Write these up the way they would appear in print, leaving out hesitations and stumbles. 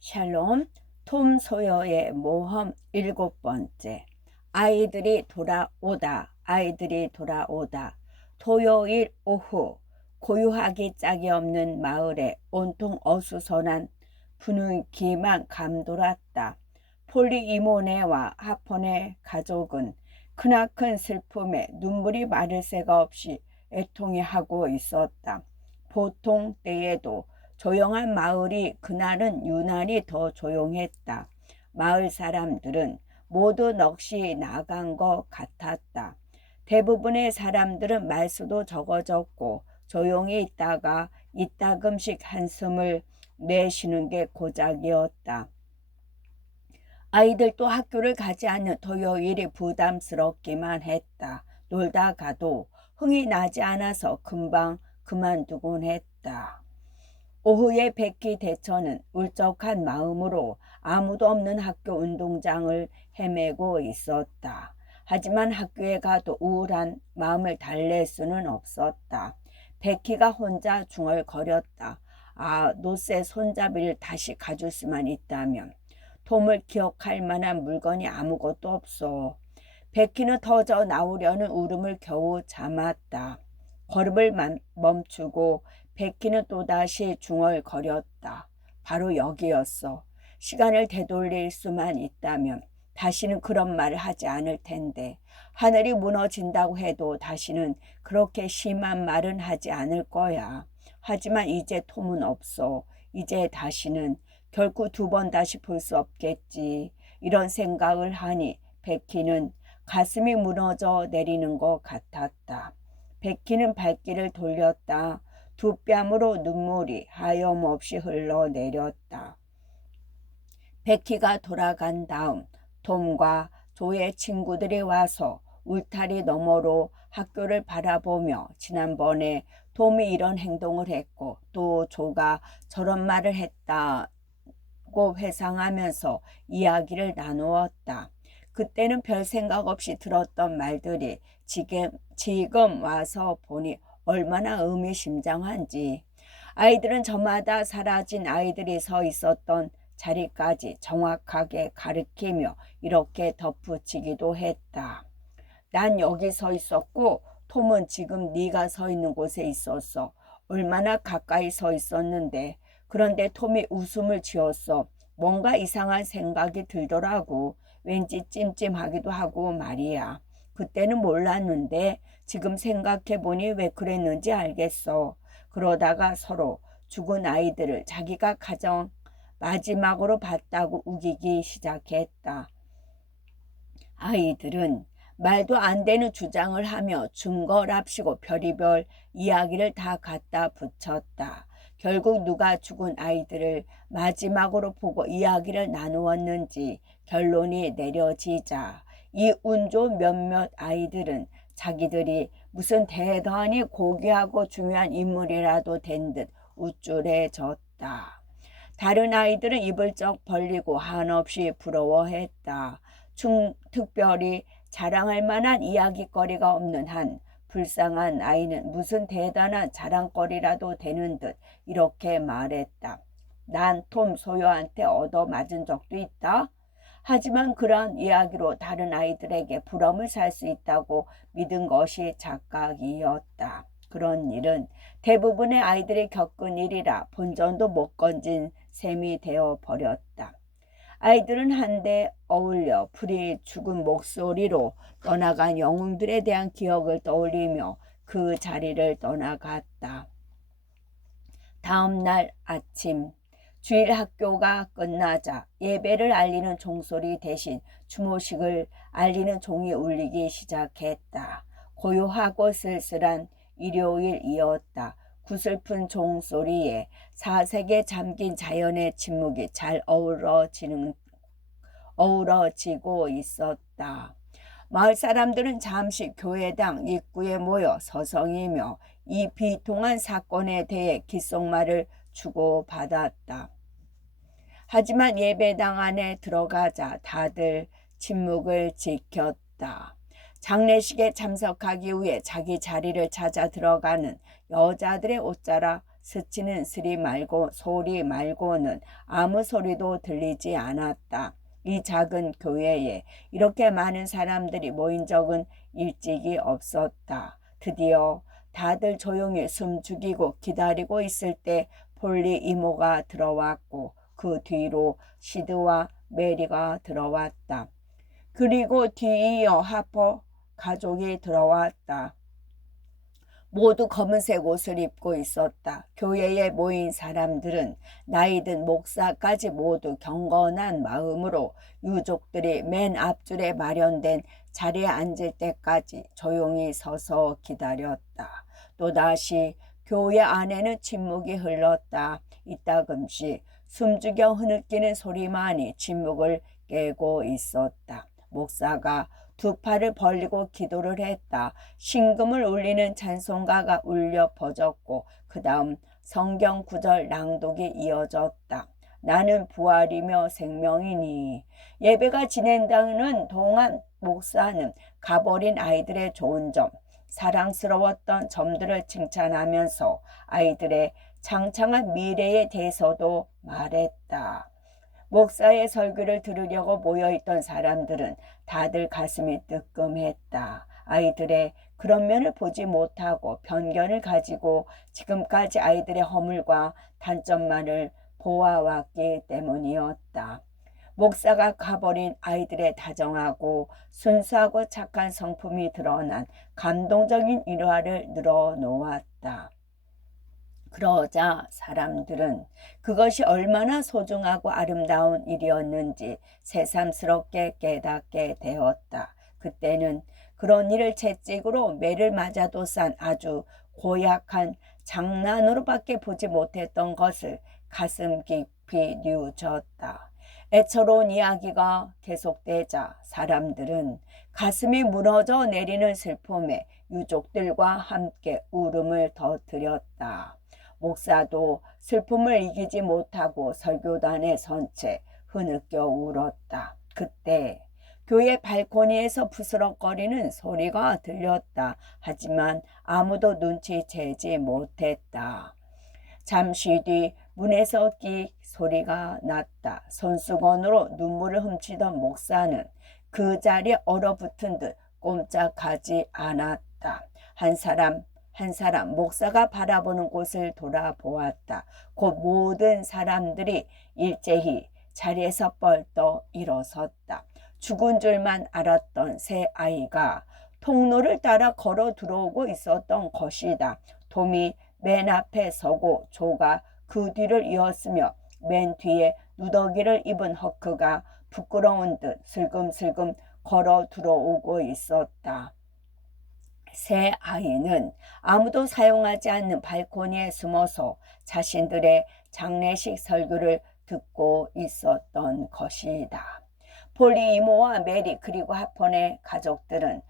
샬롬, 톰 소여의 모험 7번째. 아이들이 돌아오다, 아이들이 돌아오다. 토요일 오후, 고요하기 짝이 없는 마을에 온통 어수선한 분위기만 감돌았다. 폴리 이모네와 하폰의 가족은 크나큰 슬픔에 눈물이 마를 새가 없이 애통해하고 있었다. 보통 때에도 조용한 마을이 그날은 유난히 더 조용했다. 마을 사람들은 모두 넋이 나간 것 같았다. 대부분의 사람들은 말수도 적어졌고 조용히 있다가 이따금씩 한숨을 내쉬는 게 고작이었다. 아이들도 학교를 가지 않는 토요일이 부담스럽기만 했다. 놀다 가도 흥이 나지 않아서 금방 그만두곤 했다. 오후에 백희 대처는 울적한 마음으로 아무도 없는 학교 운동장을 헤매고 있었다. 하지만 학교에 가도 우울한 마음을 달랠 수는 없었다. 백희가 혼자 중얼거렸다. 아, 노새 손잡이를 다시 가질 수만 있다면. 톰을 기억할 만한 물건이 아무것도 없어. 백희는 터져 나오려는 울음을 겨우 참았다. 걸음을 멈추고 백희는 또다시 중얼거렸다. 바로 여기였어. 시간을 되돌릴 수만 있다면 다시는 그런 말을 하지 않을 텐데, 하늘이 무너진다고 해도 다시는 그렇게 심한 말은 하지 않을 거야. 하지만 이제 톰은 없어. 이제 다시는 결코 2번 다시 볼 수 없겠지. 이런 생각을 하니 백희는 가슴이 무너져 내리는 것 같았다. 백희는 발길을 돌렸다. 두 뺨으로 눈물이 하염없이 흘러내렸다. 백희가 돌아간 다음 톰과 조의 친구들이 와서 울타리 너머로 학교를 바라보며 지난번에 톰이 이런 행동을 했고 또 조가 저런 말을 했다고 회상하면서 이야기를 나누었다. 그때는 별 생각 없이 들었던 말들이 지금 와서 보니 얼마나 의미심장한지. 아이들은 저마다 사라진 아이들이 서 있었던 자리까지 정확하게 가리키며 이렇게 덧붙이기도 했다. 난 여기 서 있었고 톰은 지금 네가 서 있는 곳에 있었어. 얼마나 가까이 서 있었는데. 그런데 톰이 웃음을 지었어. 뭔가 이상한 생각이 들더라고. 왠지 찜찜하기도 하고 말이야. 그때는 몰랐는데 지금 생각해보니 왜 그랬는지 알겠어. 그러다가 서로 죽은 아이들을 자기가 가장 마지막으로 봤다고 우기기 시작했다. 아이들은 말도 안 되는 주장을 하며 증거랍시고 별의별 이야기를 다 갖다 붙였다. 결국 누가 죽은 아이들을 마지막으로 보고 이야기를 나누었는지 결론이 내려지자 이 운조 몇몇 아이들은 자기들이 무슨 대단히 고귀하고 중요한 인물이라도 된 듯 우쭐해졌다. 다른 아이들은 입을 쩍 벌리고 한없이 부러워했다. 특별히 자랑할 만한 이야기거리가 없는 한 불쌍한 아이는 무슨 대단한 자랑거리라도 되는 듯 이렇게 말했다. 난 톰 소요한테 얻어맞은 적도 있다. 하지만 그런 이야기로 다른 아이들에게 부러움을 살 수 있다고 믿은 것이 착각이었다. 그런 일은 대부분의 아이들이 겪은 일이라 본전도 못 건진 셈이 되어 버렸다. 아이들은 한데 어울려 불이 죽은 목소리로 떠나간 영웅들에 대한 기억을 떠올리며 그 자리를 떠나갔다. 다음 날 아침 주일 학교가 끝나자 예배를 알리는 종소리 대신 추모식을 알리는 종이 울리기 시작했다. 고요하고 쓸쓸한 일요일이었다. 구슬픈 종소리에 사색에 잠긴 자연의 침묵이 잘 어우러지고 있었다. 마을 사람들은 잠시 교회당 입구에 모여 서성이며 이 비통한 사건에 대해 귓속말을 주고받았다. 하지만 예배당 안에 들어가자 다들 침묵을 지켰다. 장례식에 참석하기 위해 자기 자리를 찾아 들어가는 여자들의 옷자락 스치는 소리 말고는 아무 소리도 들리지 않았다. 이 작은 교회에 이렇게 많은 사람들이 모인 적은 일찍이 없었다. 드디어 다들 조용히 숨 죽이고 기다리고 있을 때 폴리 이모가 들어왔고 그 뒤로 시드와 메리가 들어왔다. 그리고 뒤이어 하퍼 가족이 들어왔다. 모두 검은색 옷을 입고 있었다. 교회에 모인 사람들은 나이든 목사까지 모두 경건한 마음으로 유족들이 맨 앞줄에 마련된 자리에 앉을 때까지 조용히 서서 기다렸다. 또다시 교회 안에는 침묵이 흘렀다. 이따금씩 숨죽여 흐느끼는 소리만이 침묵을 깨고 있었다. 목사가 두 팔을 벌리고 기도를 했다. 신금을 울리는 찬송가가 울려 퍼졌고 그 다음 성경 구절 낭독이 이어졌다. 나는 부활이며 생명이니. 예배가 진행되는 동안 목사는 가버린 아이들의 좋은 점, 사랑스러웠던 점들을 칭찬하면서 아이들의 창창한 미래에 대해서도 말했다. 목사의 설교를 들으려고 모여있던 사람들은 다들 가슴이 뜨끔했다. 아이들의 그런 면을 보지 못하고 편견을 가지고 지금까지 아이들의 허물과 단점만을 보아왔기 때문이었다. 목사가 가버린 아이들의 다정하고 순수하고 착한 성품이 드러난 감동적인 일화를 늘어놓았다. 그러자 사람들은 그것이 얼마나 소중하고 아름다운 일이었는지 새삼스럽게 깨닫게 되었다. 그때는 그런 일을 채찍으로 매를 맞아도 싼 아주 고약한 장난으로밖에 보지 못했던 것을 가슴 깊이 뉘우쳤다. 애처로운 이야기가 계속되자 사람들은 가슴이 무너져 내리는 슬픔에 유족들과 함께 울음을 터뜨렸다. 목사도 슬픔을 이기지 못하고 설교단에 선 채 흐느껴 울었다. 그때 교회 발코니에서 부스럭거리는 소리가 들렸다. 하지만 아무도 눈치채지 못했다. 잠시 뒤 문에서 끽 소리가 났다. 손수건으로 눈물을 훔치던 목사는 그 자리에 얼어붙은 듯 꼼짝하지 않았다. 한 사람 목사가 바라보는 곳을 돌아보았다. 곧 모든 사람들이 일제히 자리에서 뻘떡 일어섰다. 죽은 줄만 알았던 새 아이가 통로를 따라 걸어 들어오고 있었던 것이다. 톰이 맨 앞에 서고 조가 그 뒤를 이었으며 맨 뒤에 누더기를 입은 허크가 부끄러운 듯 슬금슬금 걸어 들어오고 있었다. 새 아이는 아무도 사용하지 않는 발코니에 숨어서 자신들의 장례식 설교를 듣고 있었던 것이다. 폴리 이모와 메리 그리고 하폰의 가족들은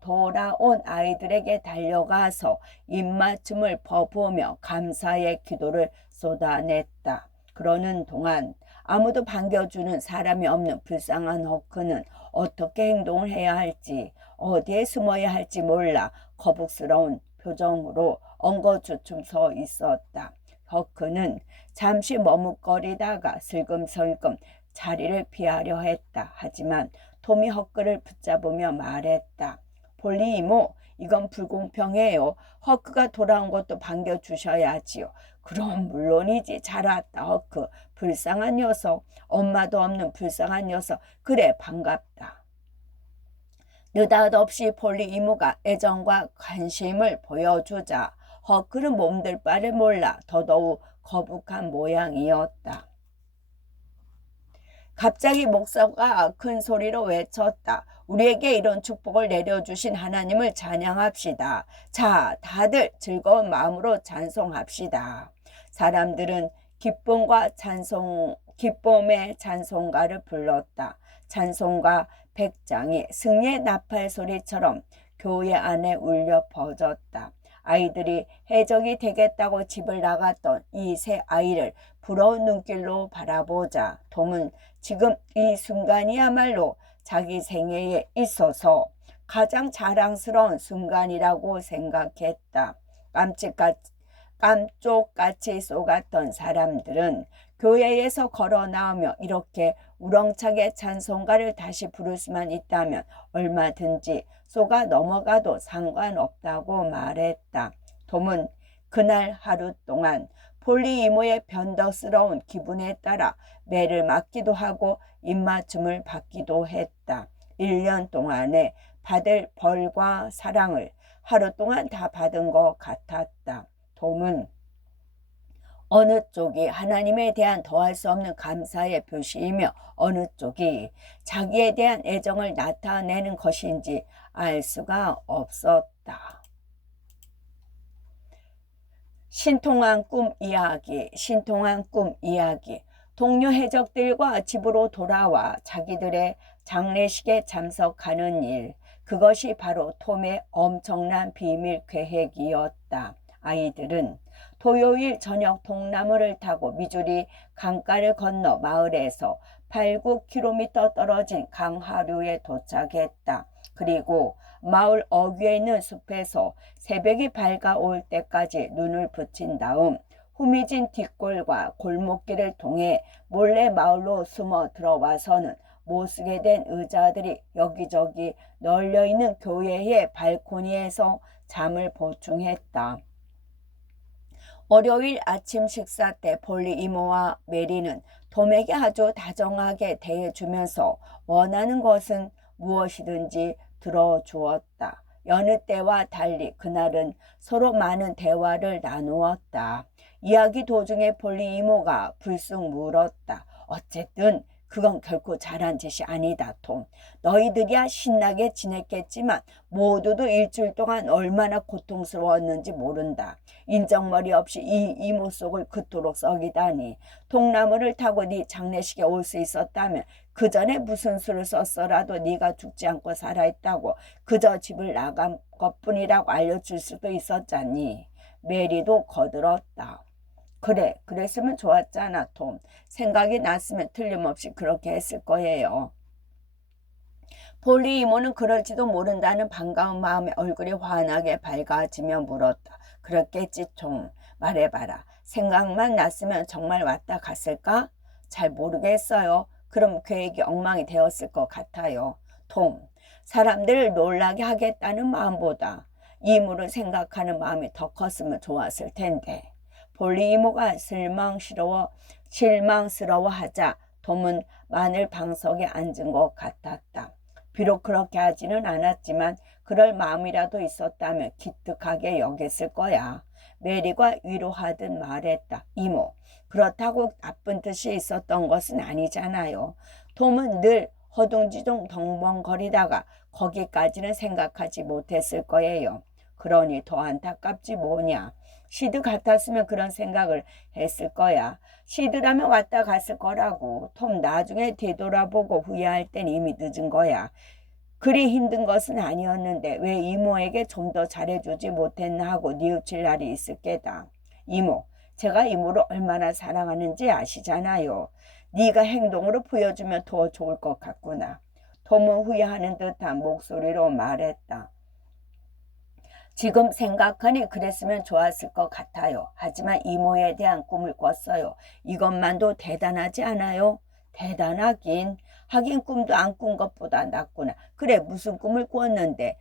돌아온 아이들에게 달려가서 입맞춤을 퍼부으며 감사의 기도를 쏟아냈다. 그러는 동안 아무도 반겨주는 사람이 없는 불쌍한 허크는 어떻게 행동을 해야 할지 어디에 숨어야 할지 몰라 거북스러운 표정으로 엉거주춤 서 있었다. 허크는 잠시 머뭇거리다가 슬금슬금 자리를 피하려 했다. 하지만 톰이 허크를 붙잡으며 말했다. 폴리 이모, 이건 불공평해요. 허크가 돌아온 것도 반겨주셔야지요. 그럼 물론이지. 잘 왔다 허크. 불쌍한 녀석. 엄마도 없는 불쌍한 녀석. 그래 반갑다. 느닷없이 폴리 이모가 애정과 관심을 보여주자 허크는 몸들 바를 몰라 더더욱 거북한 모양이었다. 갑자기 목사가 큰 소리로 외쳤다. 우리에게 이런 축복을 내려주신 하나님을 찬양합시다. 자, 다들 즐거운 마음으로 찬송합시다. 사람들은 기쁨의 찬송가를 불렀다. 찬송가 100장이 승리의 나팔 소리처럼 교회 안에 울려 퍼졌다. 아이들이 해적이 되겠다고 집을 나갔던 이 새 아이를 부러운 눈길로 바라보자 톰은 지금 이 순간이야말로 자기 생애에 있어서 가장 자랑스러운 순간이라고 생각했다. 깜쪽같이 쏘갔던 사람들은 교회에서 걸어 나오며 이렇게 우렁차게 찬송가를 다시 부를 수만 있다면 얼마든지 쏘가 넘어가도 상관없다고 말했다. 톰은 그날 하루 동안 폴리 이모의 변덕스러운 기분에 따라 매를 맞기도 하고 입맞춤을 받기도 했다. 1년 동안에 받을 벌과 사랑을 하루 동안 다 받은 것 같았다. 톰은 어느 쪽이 하나님에 대한 더할 수 없는 감사의 표시이며 어느 쪽이 자기에 대한 애정을 나타내는 것인지 알 수가 없었다. 신통한 꿈 이야기, 신통한 꿈 이야기. 동료 해적들과 집으로 돌아와 자기들의 장례식에 참석하는 일. 그것이 바로 톰의 엄청난 비밀 계획이었다. 아이들은 토요일 저녁 통나무를 타고 미주리 강가를 건너 마을에서 8, 9km 떨어진 강하류에 도착했다. 그리고 마을 어귀에 있는 숲에서 새벽이 밝아올 때까지 눈을 붙인 다음 후미진 뒷골과 골목길을 통해 몰래 마을로 숨어 들어와서는 못쓰게 된 의자들이 여기저기 널려있는 교회의 발코니에서 잠을 보충했다. 월요일 아침 식사 때 폴리 이모와 메리는 톰에게 아주 다정하게 대해주면서 원하는 것은 무엇이든지 들어주었다. 여느 때와 달리 그날은 서로 많은 대화를 나누었다. 이야기 도중에 폴리 이모가 불쑥 물었다. 어쨌든 그건 결코 잘한 짓이 아니다, 톰. 너희들이야 신나게 지냈겠지만 모두도 일주일 동안 얼마나 고통스러웠는지 모른다. 인정머리 없이 이 이모 속을 그토록 썩이다니. 통나무를 타고 네 장례식에 올 수 있었다면 그 전에 무슨 수를 썼어라도 네가 죽지 않고 살아있다고 그저 집을 나간 것뿐이라고 알려줄 수도 있었잖니. 메리도 거들었다. 그래, 그랬으면 좋았잖아, 톰. 생각이 났으면 틀림없이 그렇게 했을 거예요. 폴리 이모는 그럴지도 모른다는 반가운 마음에 얼굴이 환하게 밝아지며 물었다. 그렇겠지, 톰. 말해봐라. 생각만 났으면 정말 왔다 갔을까? 잘 모르겠어요. 그럼 계획이 엉망이 되었을 것 같아요. 톰, 사람들을 놀라게 하겠다는 마음보다 이모를 생각하는 마음이 더 컸으면 좋았을 텐데. 폴리 이모가 실망스러워하자 톰은 마늘 방석에 앉은 것 같았다. 비록 그렇게 하지는 않았지만 그럴 마음이라도 있었다면 기특하게 여겼을 거야. 메리가 위로하듯 말했다. 이모, 그렇다고 나쁜 뜻이 있었던 것은 아니잖아요. 톰은 늘 허둥지둥 덩벙거리다가 거기까지는 생각하지 못했을 거예요. 그러니 더 안타깝지 뭐냐. 시드 같았으면 그런 생각을 했을 거야. 시드라면 왔다 갔을 거라고. 톰 나중에 되돌아보고 후회할 땐 이미 늦은 거야. 그리 힘든 것은 아니었는데 왜 이모에게 좀 더 잘해주지 못했나 하고 뉘우칠 날이 있을 게다. 이모, 제가 이모를 얼마나 사랑하는지 아시잖아요. 네가 행동으로 보여주면 더 좋을 것 같구나. 톰은 후회하는 듯한 목소리로 말했다. 지금 생각하니 그랬으면 좋았을 것 같아요. 하지만 이모에 대한 꿈을 꿨어요. 이것만도 대단하지 않아요? 대단하긴. 하긴 꿈도 안 꾼 것보다 낫구나. 그래, 무슨 꿈을 꿨는데?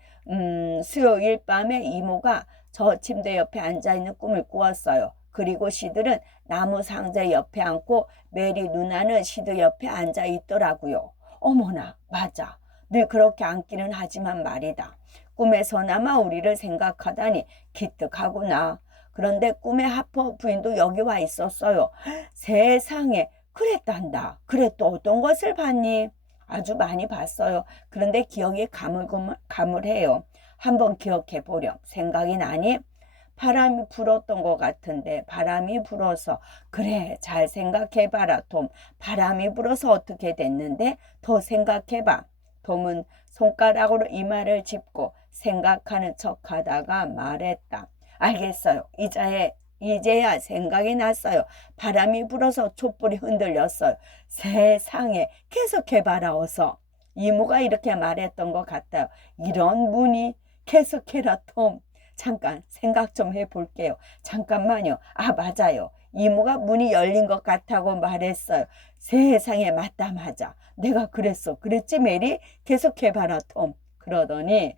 수요일 밤에 이모가 저 침대 옆에 앉아있는 꿈을 꾸었어요. 그리고 시들은 나무 상자 옆에 앉고 메리 누나는 시드 옆에 앉아있더라고요. 어머나, 맞아. 늘 그렇게 앉기는 하지만 말이다. 꿈에서나마 우리를 생각하다니 기특하구나. 그런데 꿈의 하퍼 부인도 여기 와 있었어요. 세상에, 그랬단다. 그래, 또 어떤 것을 봤니? 아주 많이 봤어요. 그런데 기억이 가물가물해요. 한번 기억해 보렴. 생각이 나니? 바람이 불었던 것 같은데. 바람이 불어서. 그래, 잘 생각해봐라, 톰. 바람이 불어서 어떻게 됐는데? 더 생각해봐. 톰은 손가락으로 이마를 짚고 생각하는 척하다가 말했다. 알겠어요. 이제야 생각이 났어요. 바람이 불어서 촛불이 흔들렸어요. 세상에, 계속해봐라 어서. 이모가 이렇게 말했던 것 같아요. 이런 분이 계속해라 톰. 잠깐 생각 좀 해볼게요. 잠깐만요. 아, 맞아요. 이모가 문이 열린 것 같다고 말했어요. 세상에, 맞다, 맞아. 내가 그랬어. 그랬지, 메리? 계속해봐라, 톰. 그러더니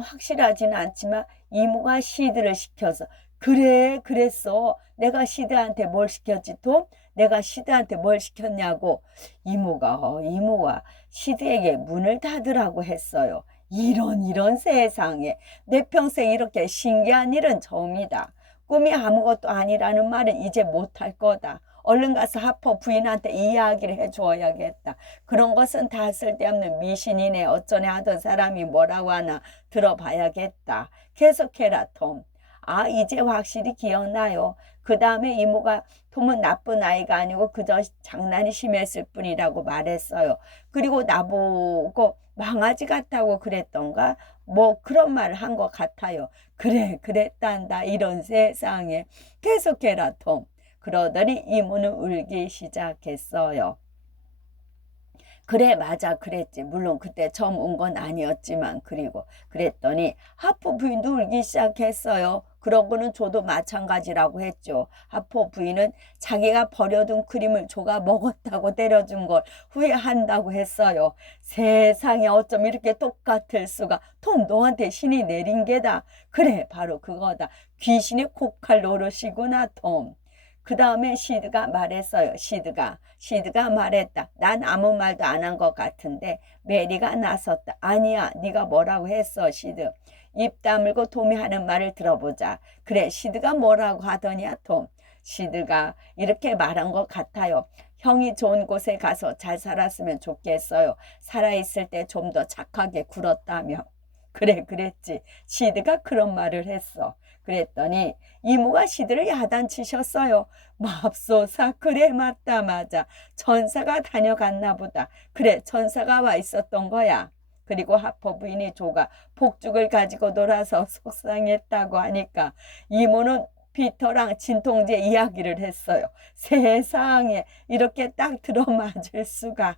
확실하지는 않지만 이모가 시드를 시켜서, 그래, 그랬어. 내가 시드한테 뭘 시켰지, 톰? 내가 시드한테 뭘 시켰냐고. 이모가 시드에게 문을 닫으라고 했어요. 이런 세상에. 내 평생 이렇게 신기한 일은 처음이다. 꿈이 아무것도 아니라는 말은 이제 못할 거다. 얼른 가서 하퍼 부인한테 이야기를 해줘야겠다. 그런 것은 다 쓸데없는 미신이네. 어쩌네 하던 사람이 뭐라고 하나 들어봐야겠다. 계속해라, 톰. 아, 이제 확실히 기억나요. 그 다음에 이모가 톰은 나쁜 아이가 아니고 그저 장난이 심했을 뿐이라고 말했어요. 그리고 나보고 망아지 같다고 그랬던가? 뭐 그런 말을 한 것 같아요. 그래, 그랬단다. 이런 세상에. 계속해라, 톰. 그러더니 이모는 울기 시작했어요. 그래, 맞아, 그랬지. 물론 그때 처음 온 건 아니었지만. 그리고 그랬더니 하프 부인도 울기 시작했어요. 그러고는 저도 마찬가지라고 했죠. 하프 부인은 자기가 버려둔 크림을 조가 먹었다고 때려준 걸 후회한다고 했어요. 세상에, 어쩜 이렇게 똑같을 수가. 톰, 너한테 신이 내린 게다. 그래, 바로 그거다. 귀신의 코칼 노릇이구나, 톰. 그 다음에 시드가 말했어요. 시드가 말했다. 난 아무 말도 안 한 것 같은데 메리가 나섰다. 아니야, 네가 뭐라고 했어, 시드. 입 다물고 톰이 하는 말을 들어보자. 그래, 시드가 뭐라고 하더냐, 톰. 시드가 이렇게 말한 것 같아요. 형이 좋은 곳에 가서 잘 살았으면 좋겠어요. 살아있을 때 좀 더 착하게 굴었다며. 그래, 그랬지. 시드가 그런 말을 했어. 그랬더니 이모가 시드를 야단치셨어요. 맙소사, 그래, 맞다, 맞아. 천사가 다녀갔나 보다. 그래, 천사가 와 있었던 거야. 그리고 하퍼 부인이 조가 폭죽을 가지고 놀아서 속상했다고 하니까 이모는 피터랑 진통제 이야기를 했어요. 세상에, 이렇게 딱 들어맞을 수가.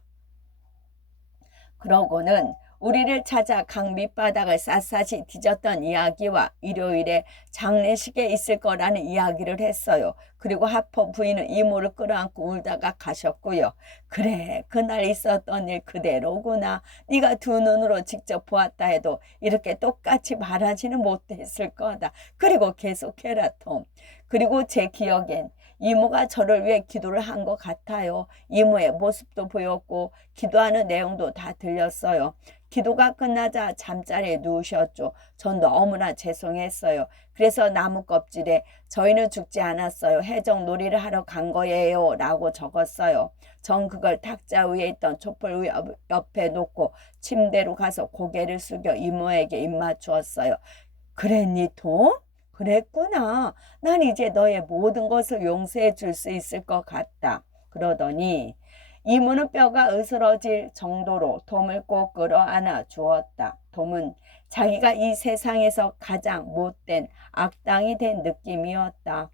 그러고는 우리를 찾아 강 밑바닥을 샅샅이 뒤졌던 이야기와 일요일에 장례식에 있을 거라는 이야기를 했어요. 그리고 하퍼 부인은 이모를 끌어안고 울다가 가셨고요. 그래, 그날 있었던 일 그대로구나. 네가 두 눈으로 직접 보았다 해도 이렇게 똑같이 말하지는 못했을 거다. 그리고 계속해라, 톰. 그리고 제 기억엔 이모가 저를 위해 기도를 한 것 같아요. 이모의 모습도 보였고 기도하는 내용도 다 들렸어요. 기도가 끝나자 잠자리에 누우셨죠. 전 너무나 죄송했어요. 그래서 나무 껍질에 저희는 죽지 않았어요. 해적 놀이를 하러 간 거예요 라고 적었어요. 전 그걸 탁자 위에 있던 촛불 옆에 놓고 침대로 가서 고개를 숙여 이모에게 입맞추었어요. 그랬니, 톰? 그랬구나. 난 이제 너의 모든 것을 용서해 줄 수 있을 것 같다. 그러더니 이모는 뼈가 으스러질 정도로 톰을 꼭 끌어안아 주었다. 톰은 자기가 이 세상에서 가장 못된 악당이 된 느낌이었다.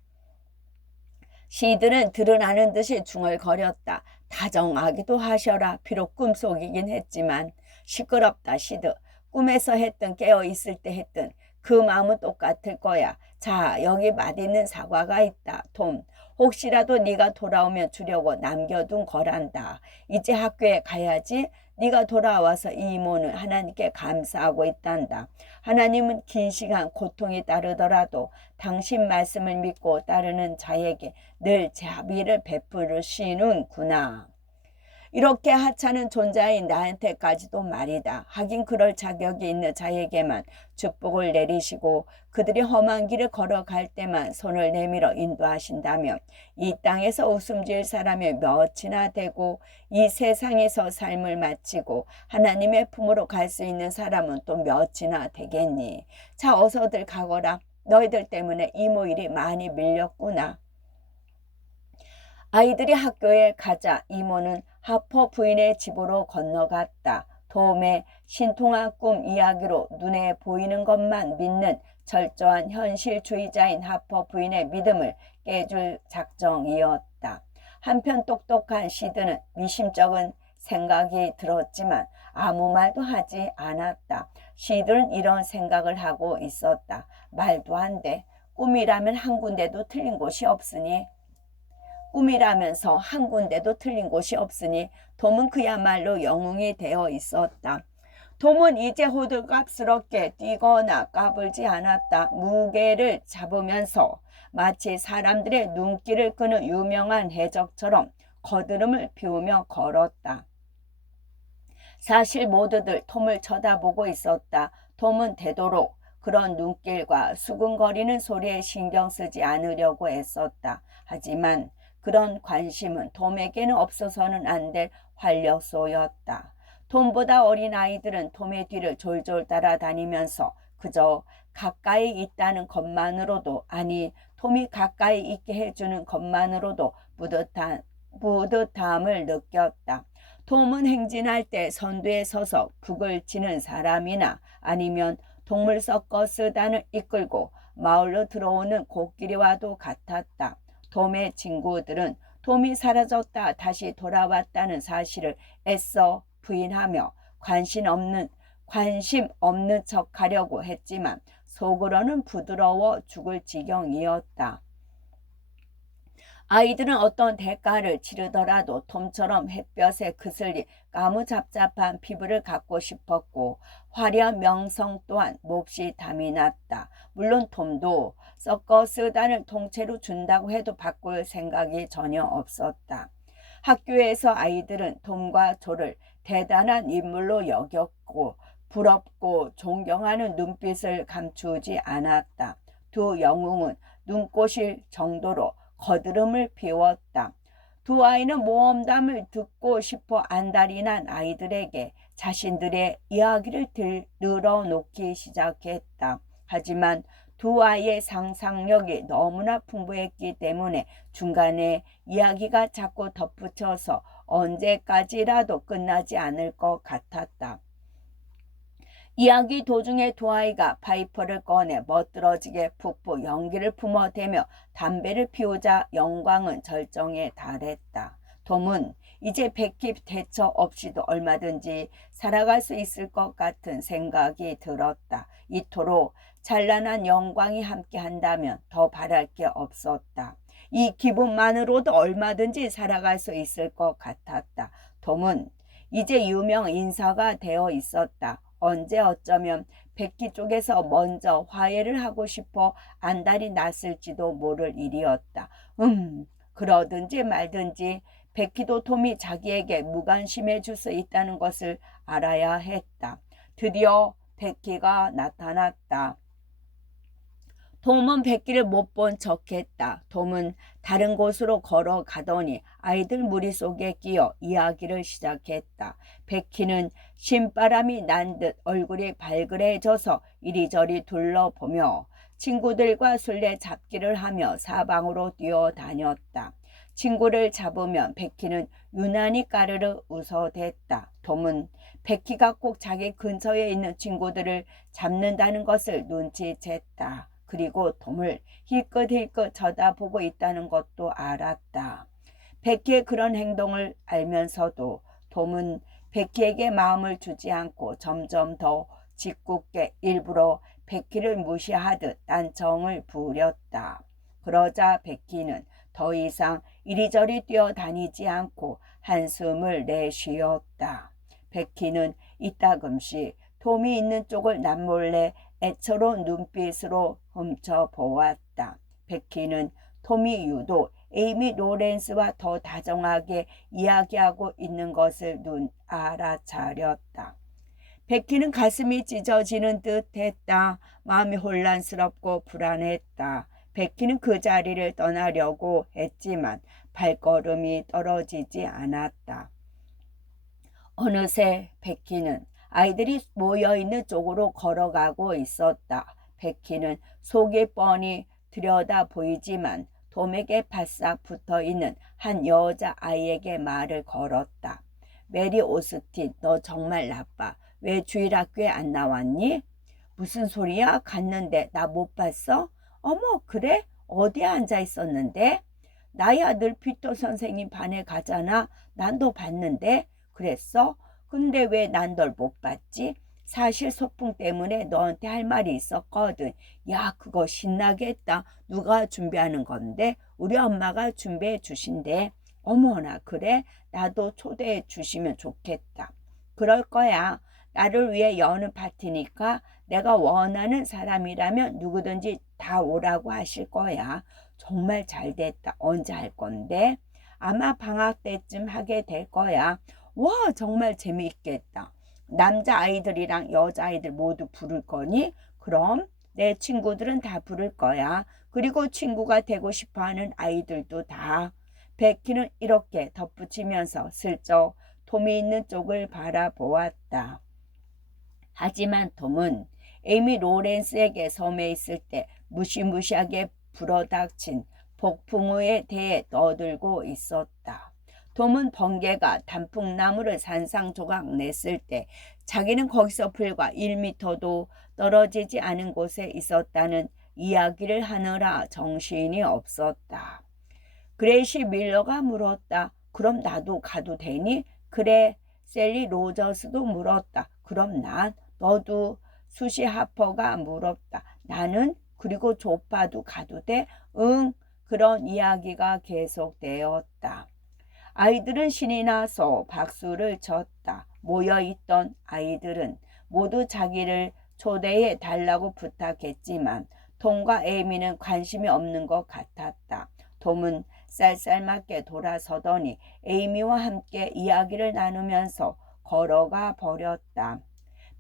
시드는 드러나는 듯이 중얼거렸다. 다정하기도 하셔라. 비록 꿈속이긴 했지만. 시끄럽다, 시드. 꿈에서 했든 깨어있을 때 했든 그 마음은 똑같을 거야. 자, 여기 맛있는 사과가 있다, 톰. 혹시라도 네가 돌아오면 주려고 남겨둔 거란다. 이제 학교에 가야지. 네가 돌아와서 이 이모는 하나님께 감사하고 있단다. 하나님은 긴 시간 고통이 따르더라도 당신 말씀을 믿고 따르는 자에게 늘 자비를 베푸시는구나. 이렇게 하찮은 존재인 나한테까지도 말이다. 하긴 그럴 자격이 있는 자에게만 축복을 내리시고 그들이 험한 길을 걸어갈 때만 손을 내밀어 인도하신다면 이 땅에서 웃음 지을 사람이 몇이나 되고 이 세상에서 삶을 마치고 하나님의 품으로 갈 수 있는 사람은 또 몇이나 되겠니? 자, 어서들 가거라. 너희들 때문에 이모 일이 많이 밀렸구나. 아이들이 학교에 가자 이모는 하퍼 부인의 집으로 건너갔다. 톰의 신통한 꿈 이야기로 눈에 보이는 것만 믿는 철저한 현실주의자인 하퍼 부인의 믿음을 깨줄 작정이었다. 한편 똑똑한 시드는 미심쩍은 생각이 들었지만 아무 말도 하지 않았다. 시들은 이런 생각을 하고 있었다. 말도 안 돼. 꿈이라면 한 군데도 틀린 곳이 없으니 꿈이라면서 한 군데도 틀린 곳이 없으니 톰은 그야말로 영웅이 되어 있었다. 톰은 이제 호들갑스럽게 뛰거나 까불지 않았다. 무게를 잡으면서 마치 사람들의 눈길을 끄는 유명한 해적처럼 거드름을 피우며 걸었다. 사실 모두들 톰을 쳐다보고 있었다. 톰은 되도록 그런 눈길과 수근거리는 소리에 신경 쓰지 않으려고 애썼다. 하지만 그런 관심은 톰에게는 없어서는 안 될 활력소였다. 톰보다 어린 아이들은 톰의 뒤를 졸졸 따라다니면서 그저 가까이 있다는 것만으로도, 아니 톰이 가까이 있게 해주는 것만으로도 뿌듯함을 느꼈다. 톰은 행진할 때 선두에 서서 북을 치는 사람이나 아니면 동물 서커스단을 이끌고 마을로 들어오는 코끼리와도 같았다. 톰의 친구들은 톰이 사라졌다 다시 돌아왔다는 사실을 애써 부인하며 관심 없는 척하려고 했지만 속으로는 부드러워 죽을 지경이었다. 아이들은 어떤 대가를 치르더라도 톰처럼 햇볕에 그슬린 까무잡잡한 피부를 갖고 싶었고 화려한 명성 또한 몹시 담이 났다. 물론 톰도 서커스단을 통째로 준다고 해도 바꿀 생각이 전혀 없었다. 학교에서 아이들은 톰과 조를 대단한 인물로 여겼고 부럽고 존경하는 눈빛을 감추지 않았다. 두 영웅은 눈꼬실 정도로 거드름을 피웠다. 두 아이는 모험담을 듣고 싶어 안달이 난 아이들에게 자신들의 이야기를 늘어놓기 시작했다. 하지만 두 아이의 상상력이 너무나 풍부했기 때문에 중간에 이야기가 자꾸 덧붙여서 언제까지라도 끝나지 않을 것 같았다. 이야기 도중에 두 아이가 파이퍼를 꺼내 멋들어지게 푹푹 연기를 품어대며 담배를 피우자 영광은 절정에 달했다. 톰은 이제 베키 대처 없이도 얼마든지 살아갈 수 있을 것 같은 생각이 들었다. 이토록 찬란한 영광이 함께한다면 더 바랄 게 없었다. 이 기분만으로도 얼마든지 살아갈 수 있을 것 같았다. 톰은 이제 유명 인사가 되어 있었다. 언제 어쩌면 베키 쪽에서 먼저 화해를 하고 싶어 안달이 났을지도 모를 일이었다. 그러든지 말든지 베키도 톰이 자기에게 무관심해 줄 수 있다는 것을 알아야 했다. 드디어 베키가 나타났다. 톰은 베키를 못 본 척했다. 톰은 다른 곳으로 걸어가더니 아이들 무리 속에 끼어 이야기를 시작했다. 베키는 신바람이 난 듯 얼굴이 발그레져서 이리저리 둘러보며 친구들과 술래잡기를 하며 사방으로 뛰어다녔다. 친구를 잡으면 베키는 유난히 까르르 웃어댔다. 톰은 베키가 꼭 자기 근처에 있는 친구들을 잡는다는 것을 눈치챘다. 그리고 톰을 힐끗힐끗 쳐다보고 있다는 것도 알았다. 베키의 그런 행동을 알면서도 톰은 베키에게 마음을 주지 않고 점점 더 짓궂게 일부러 베키를 무시하듯 딴청을 부렸다. 그러자 베키는 더 이상 이리저리 뛰어다니지 않고 한숨을 내쉬었다. 베키는 이따금씩 톰이 있는 쪽을 남몰래 애처로운 눈빛으로 훔쳐보았다. 베키는 톰이 유독 에이미 로렌스와 더 다정하게 이야기하고 있는 것을 알아차렸다. 베키는 가슴이 찢어지는 듯 했다. 마음이 혼란스럽고 불안했다. 베키는 그 자리를 떠나려고 했지만 발걸음이 떨어지지 않았다. 어느새 베키는 아이들이 모여있는 쪽으로 걸어가고 있었다. 베키는 속이 뻔히 들여다 보이지만 톰에게 바싹 붙어있는 한 여자아이에게 말을 걸었다. 메리 오스틴, 너 정말 나빠. 왜 주일학교에 안 나왔니? 무슨 소리야? 갔는데 나 못 봤어? 어머, 그래? 어디에 앉아 있었는데? 나야 늘 피터 선생님 반에 가잖아. 난 너 봤는데? 그랬어? 근데 왜 난 널 못 봤지? 사실 소풍 때문에 너한테 할 말이 있었거든. 야, 그거 신나겠다. 누가 준비하는 건데? 우리 엄마가 준비해 주신대. 어머나, 그래? 나도 초대해 주시면 좋겠다. 그럴 거야. 나를 위해 여는 파티니까 내가 원하는 사람이라면 누구든지 다 오라고 하실 거야. 정말 잘 됐다. 언제 할 건데? 아마 방학 때쯤 하게 될 거야. 와, 정말 재미있겠다. 남자아이들이랑 여자아이들 모두 부를 거니? 그럼 내 친구들은 다 부를 거야. 그리고 친구가 되고 싶어 하는 아이들도 다. 베키는 이렇게 덧붙이면서 슬쩍 톰이 있는 쪽을 바라보았다. 하지만 톰은 에이미 로렌스에게 섬에 있을 때 무시무시하게 불어닥친 폭풍우에 대해 떠들고 있었다. 톰은 번개가 단풍나무를 산상조각 냈을 때 자기는 거기서 불과 1미터도 떨어지지 않은 곳에 있었다는 이야기를 하느라 정신이 없었다. 그레이시 밀러가 물었다. 그럼 나도 가도 되니? 그래. 셀리 로저스도 물었다. 그럼 난? 너도? 수시 하퍼가 물었다. 나는? 그리고 조파도 가도 돼? 응. 그런 이야기가 계속되었다. 아이들은 신이 나서 박수를 쳤다. 모여있던 아이들은 모두 자기를 초대해 달라고 부탁했지만 톰과 에이미는 관심이 없는 것 같았다. 톰은 쌀쌀맞게 돌아서더니 에이미와 함께 이야기를 나누면서 걸어가 버렸다.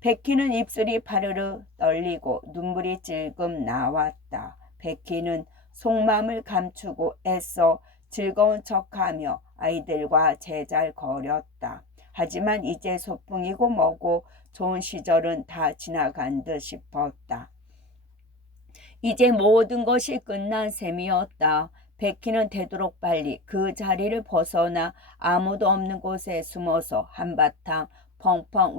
베키는 입술이 파르르 떨리고 눈물이 찔끔 나왔다. 베키는 속마음을 감추고 애써 즐거운 척하며 아이들과 제잘거렸다. 하지만 이제 소풍이고 뭐고 좋은 시절은 다 지나간 듯 싶었다. 이제 모든 것이 끝난 셈이었다. 베키는 되도록 빨리 그 자리를 벗어나 아무도 없는 곳에 숨어서 한바탕 펑펑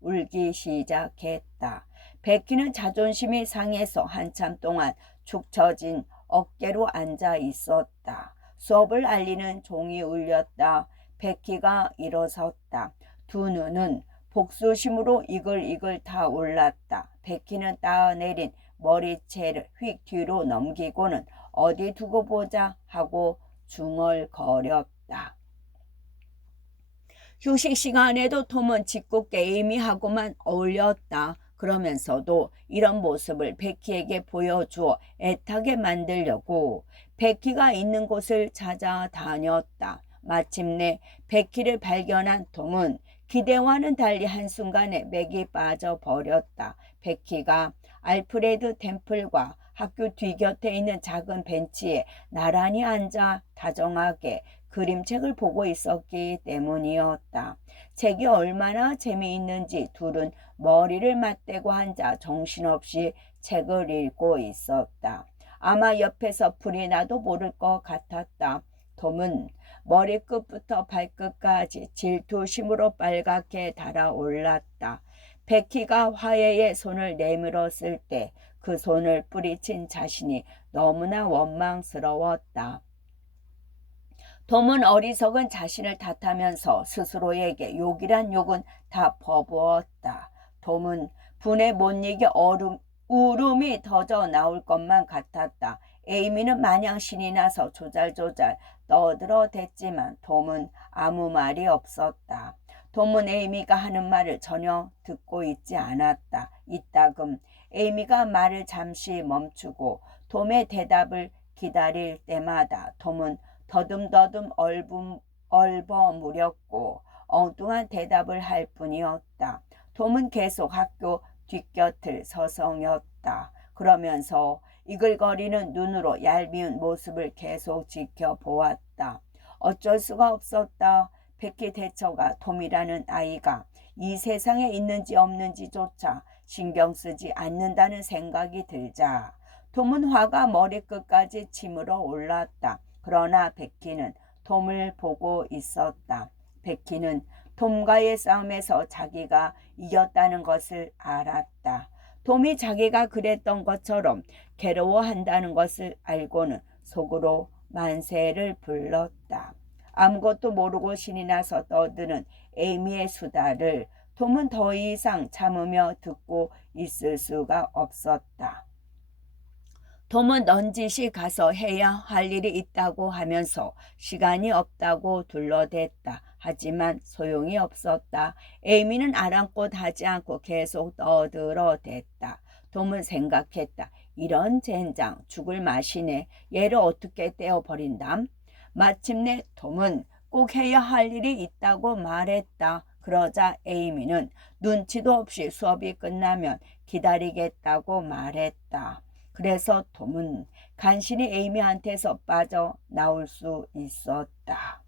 울기 시작했다. 베키는 자존심이 상해서 한참 동안 축 처진 어깨로 앉아 있었다. 수업을 알리는 종이 울렸다. 베키가 일어섰다. 두 눈은 복수심으로 이글이글 타올랐다. 베키는 따내린 머리채를 휙 뒤로 넘기고는 어디 두고 보자 하고 중얼거렸다. 휴식 시간에도 톰은 짓궂게 에이미하고만 어울렸다. 그러면서도 이런 모습을 베키에게 보여주어 애타게 만들려고 베키가 있는 곳을 찾아다녔다. 마침내 베키를 발견한 톰은 기대와는 달리 한순간에 맥이 빠져버렸다. 베키가 알프레드 템플과 학교 뒤곁에 있는 작은 벤치에 나란히 앉아 다정하게 그림책을 보고 있었기 때문이었다. 책이 얼마나 재미있는지 둘은 머리를 맞대고 앉아 정신없이 책을 읽고 있었다. 아마 옆에서 불이 나도 모를 것 같았다. 톰은 머리끝부터 발끝까지 질투심으로 빨갛게 달아올랐다. 베키가 화해의 손을 내밀었을 때 그 손을 뿌리친 자신이 너무나 원망스러웠다. 톰은 어리석은 자신을 탓하면서 스스로에게 욕이란 욕은 다 퍼부었다. 톰은 분에 못 이겨 울음이 터져 나올 것만 같았다. 에이미는 마냥 신이 나서 조잘조잘 떠들어댔지만 톰은 아무 말이 없었다. 톰은 에이미가 하는 말을 전혀 듣고 있지 않았다. 이따금 에이미가 말을 잠시 멈추고 톰의 대답을 기다릴 때마다 톰은 더듬더듬 얼버무렸고 엉뚱한 대답을 할 뿐이었다. 톰은 계속 학교 뒷곁을 서성였다. 그러면서 이글거리는 눈으로 얄미운 모습을 계속 지켜보았다. 어쩔 수가 없었다. 베키 대처가 톰이라는 아이가 이 세상에 있는지 없는지조차 신경 쓰지 않는다는 생각이 들자 톰은 화가 머리끝까지 치밀어 올랐다. 그러나 베키는 톰을 보고 있었다. 베키는 톰과의 싸움에서 자기가 이겼다는 것을 알았다. 톰이 자기가 그랬던 것처럼 괴로워한다는 것을 알고는 속으로 만세를 불렀다. 아무것도 모르고 신이 나서 떠드는 에이미의 수다를 톰은 더 이상 참으며 듣고 있을 수가 없었다. 톰은 넌지시 가서 해야 할 일이 있다고 하면서 시간이 없다고 둘러댔다. 하지만 소용이 없었다. 에이미는 아랑곳 하지 않고 계속 떠들어댔다. 톰은 생각했다. 이런 젠장 죽을 맛이네. 얘를 어떻게 떼어버린담? 마침내 톰은 꼭 해야 할 일이 있다고 말했다. 그러자 에이미는 눈치도 없이 수업이 끝나면 기다리겠다고 말했다. 그래서 톰은 간신히 에이미한테서 빠져나올 수 있었다.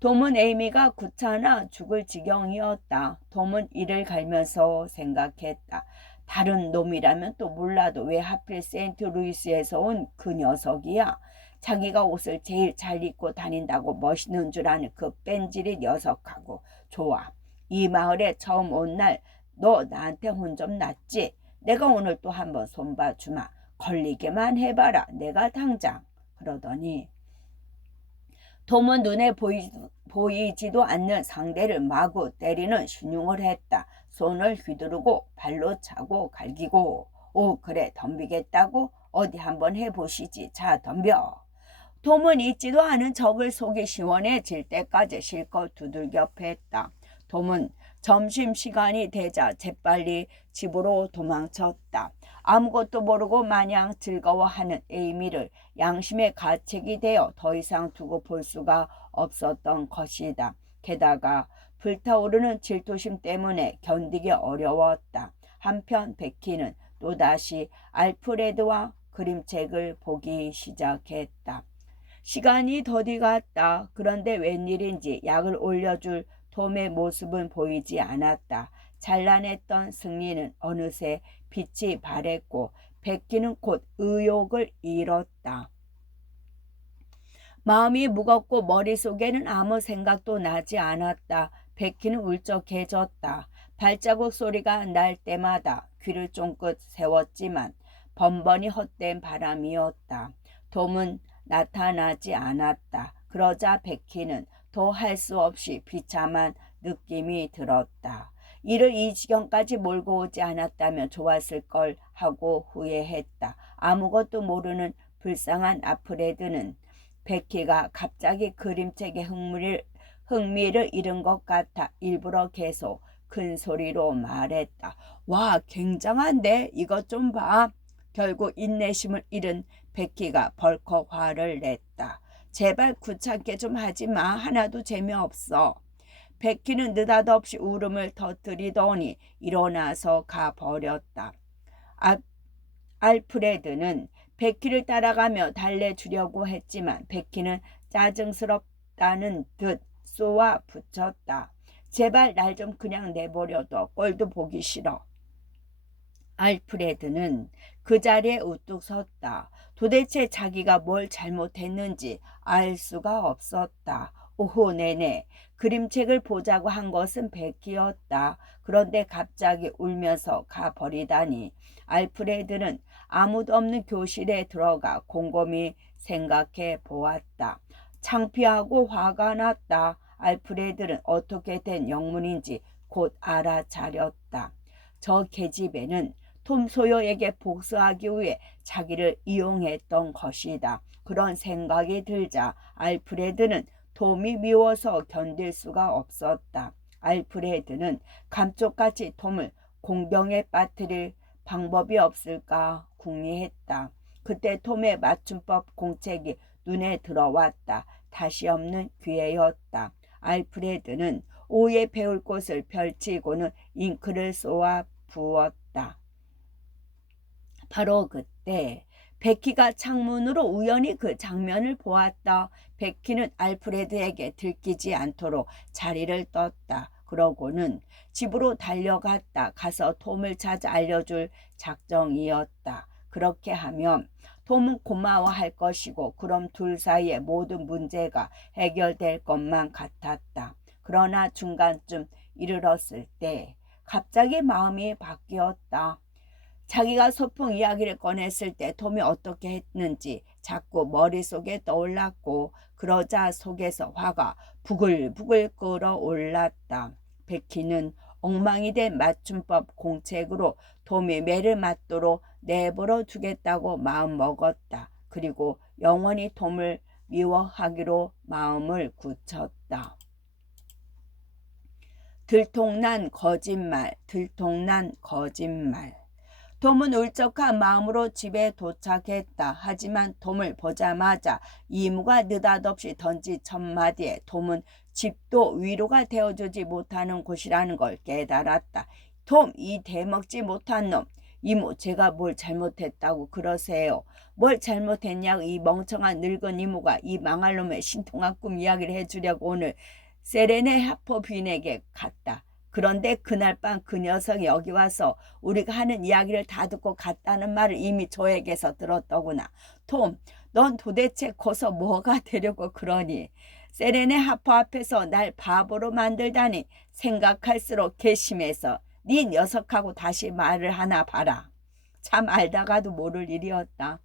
톰은 에이미가 귀찮아 죽을 지경이었다. 톰은 이를 갈면서 생각했다. 다른 놈이라면 또 몰라도 왜 하필 세인트루이스에서 온 그 녀석이야? 자기가 옷을 제일 잘 입고 다닌다고 멋있는 줄 아는 그 뺀질이 녀석하고. 좋아. 이 마을에 처음 온 날 너 나한테 혼 좀 났지? 내가 오늘 또 한번 손봐주마. 걸리게만 해봐라. 내가 당장. 그러더니 톰은 눈에 보이지도 않는 상대를 마구 때리는 신용을 했다. 손을 휘두르고 발로 차고 갈기고. 오, 그래, 덤비겠다고? 어디 한번 해보시지. 자, 덤벼. 톰은 잊지도 않은 적을 속이 시원해질 때까지 실컷 두들겨 팼다. 톰은 점심시간이 되자 재빨리 집으로 도망쳤다. 아무것도 모르고 마냥 즐거워하는 에이미를 양심의 가책이 되어 더 이상 두고 볼 수가 없었던 것이다. 게다가 불타오르는 질투심 때문에 견디기 어려웠다. 한편 베키는 또다시 알프레드와 그림책을 보기 시작했다. 시간이 더디 갔다. 그런데 웬일인지 약을 올려줄 톰의 모습은 보이지 않았다. 찬란했던 승리는 어느새 빛이 바랬고 베키는 곧 의욕을 잃었다. 마음이 무겁고 머릿속에는 아무 생각도 나지 않았다. 베키는 울적해졌다. 발자국 소리가 날 때마다 귀를 쫑긋 세웠지만 번번이 헛된 바람이었다. 톰은 나타나지 않았다. 그러자 베키는 더 할 수 없이 비참한 느낌이 들었다. 이를 이 지경까지 몰고 오지 않았다면 좋았을 걸 하고 후회했다. 아무것도 모르는 불쌍한 아프레드는 베키가 갑자기 그림책에 흥미를 잃은 것 같아 일부러 계속 큰 소리로 말했다. 와, 굉장한데? 이것 좀 봐. 결국 인내심을 잃은 베키가 벌컥 화를 냈다. 제발 귀찮게 좀 하지 마. 하나도 재미없어. 베키는 느닷없이 울음을 터뜨리더니 일어나서 가버렸다. 알프레드는 베키를 따라가며 달래주려고 했지만 베키는 짜증스럽다는 듯 쏘아 붙였다. 제발 날 좀 그냥 내버려둬. 꼴도 보기 싫어. 알프레드는 그 자리에 우뚝 섰다. 도대체 자기가 뭘 잘못했는지 알 수가 없었다. 오후 내내 그림책을 보자고 한 것은 베키였다. 그런데 갑자기 울면서 가버리다니 알프레드는 아무도 없는 교실에 들어가 곰곰이 생각해 보았다. 창피하고 화가 났다. 알프레드는 어떻게 된 영문인지 곧 알아차렸다. 저 계집애는 톰 소요에게 복수하기 위해 자기를 이용했던 것이다. 그런 생각이 들자 알프레드는 톰이 미워서 견딜 수가 없었다. 알프레드는 감쪽같이 톰을 공경에 빠뜨릴 방법이 없을까 궁리했다. 그때 톰의 맞춤법 공책이 눈에 들어왔다. 다시 없는 기회였다. 알프레드는 오후에 배울 곳을 펼치고는 잉크를 쏘아 부었다. 바로 그때 베키가 창문으로 우연히 그 장면을 보았다. 베키는 알프레드에게 들키지 않도록 자리를 떴다. 그러고는 집으로 달려갔다. 가서 톰을 찾아 알려줄 작정이었다. 그렇게 하면 톰은 고마워할 것이고 그럼 둘 사이의 모든 문제가 해결될 것만 같았다. 그러나 중간쯤 이르렀을 때 갑자기 마음이 바뀌었다. 자기가 소풍 이야기를 꺼냈을 때 톰이 어떻게 했는지 자꾸 머릿속에 떠올랐고 그러자 속에서 화가 부글부글 끓어올랐다. 베키는 엉망이 된 맞춤법 공책으로 톰이 매를 맞도록 내버려 두겠다고 마음먹었다. 그리고 영원히 톰을 미워하기로 마음을 굳혔다. 들통난 거짓말, 들통난 거짓말. 톰은 울적한 마음으로 집에 도착했다. 하지만 톰을 보자마자 이모가 느닷없이 던진 첫마디에 톰은 집도 위로가 되어주지 못하는 곳이라는 걸 깨달았다. 톰, 이 대먹지 못한 놈. 이모, 제가 뭘 잘못했다고 그러세요? 뭘 잘못했냐고 이 멍청한 늙은 이모가 이 망할 놈의 신통한 꿈 이야기를 해주려고 오늘 세레네 하퍼 부인에게 갔다. 그런데 그날 밤 그 녀석이 여기 와서 우리가 하는 이야기를 다 듣고 갔다는 말을 이미 저에게서 들었더구나. 톰, 넌 도대체 거기서 뭐가 되려고 그러니? 세레네 하퍼 앞에서 날 바보로 만들다니 생각할수록 괘씸해서 네 녀석하고 다시 말을 하나 봐라. 참 알다가도 모를 일이었다.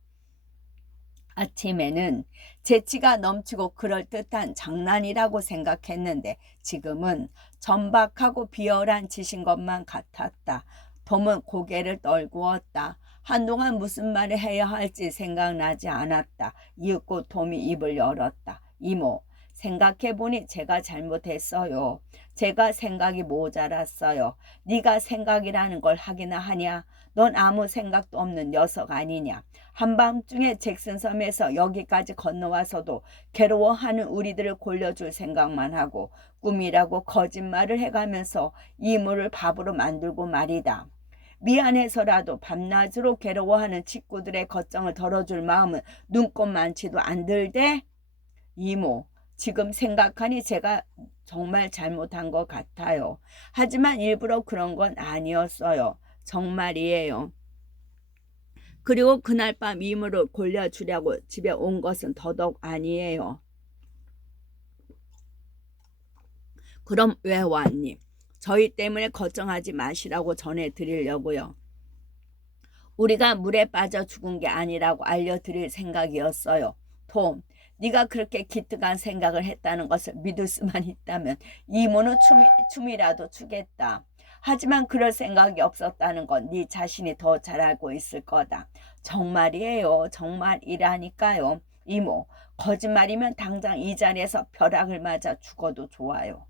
아침에는 재치가 넘치고 그럴듯한 장난이라고 생각했는데 지금은 천박하고 비열한 짓인 것만 같았다. 톰은 고개를 떨구었다. 한동안 무슨 말을 해야 할지 생각나지 않았다. 이윽고 톰이 입을 열었다. 이모, 생각해보니 제가 잘못했어요. 제가 생각이 모자랐어요. 네가 생각이라는 걸 하기나 하냐? 넌 아무 생각도 없는 녀석 아니냐? 한밤중에 잭슨섬에서 여기까지 건너와서도 괴로워하는 우리들을 골려줄 생각만 하고 꿈이라고 거짓말을 해가면서 이모를 바보로 만들고 말이다. 미안해서라도 밤낮으로 괴로워하는 친구들의 걱정을 덜어줄 마음은 눈꼽만치도 안 들대? 이모, 지금 생각하니 제가 정말 잘못한 것 같아요. 하지만 일부러 그런 건 아니었어요. 정말이에요. 그리고 그날 밤 이모를 골려주려고 집에 온 것은 더더욱 아니에요. 그럼 왜 왔니? 저희 때문에 걱정하지 마시라고 전해드리려고요. 우리가 물에 빠져 죽은 게 아니라고 알려드릴 생각이었어요. 톰, 네가 그렇게 기특한 생각을 했다는 것을 믿을 수만 있다면 이모는 춤이라도 추겠다. 하지만 그럴 생각이 없었다는 건 네 자신이 더 잘 알고 있을 거다. 정말이에요. 정말이라니까요. 이모, 거짓말이면 당장 이 자리에서 벼락을 맞아 죽어도 좋아요.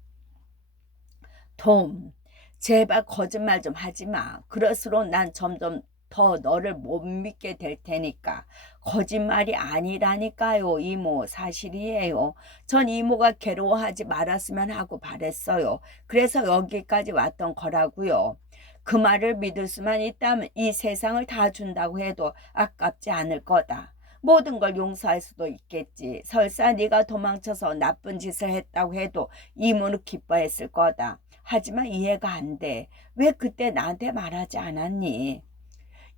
톰, 제발 거짓말 좀 하지 마. 그럴수록 난 점점 더 너를 못 믿게 될 테니까. 거짓말이 아니라니까요, 이모. 사실이에요. 전 이모가 괴로워하지 말았으면 하고 바랬어요. 그래서 여기까지 왔던 거라고요. 그 말을 믿을 수만 있다면 이 세상을 다 준다고 해도 아깝지 않을 거다. 모든 걸 용서할 수도 있겠지. 설사 네가 도망쳐서 나쁜 짓을 했다고 해도 이모는 기뻐했을 거다. 하지만 이해가 안 돼. 왜 그때 나한테 말하지 않았니?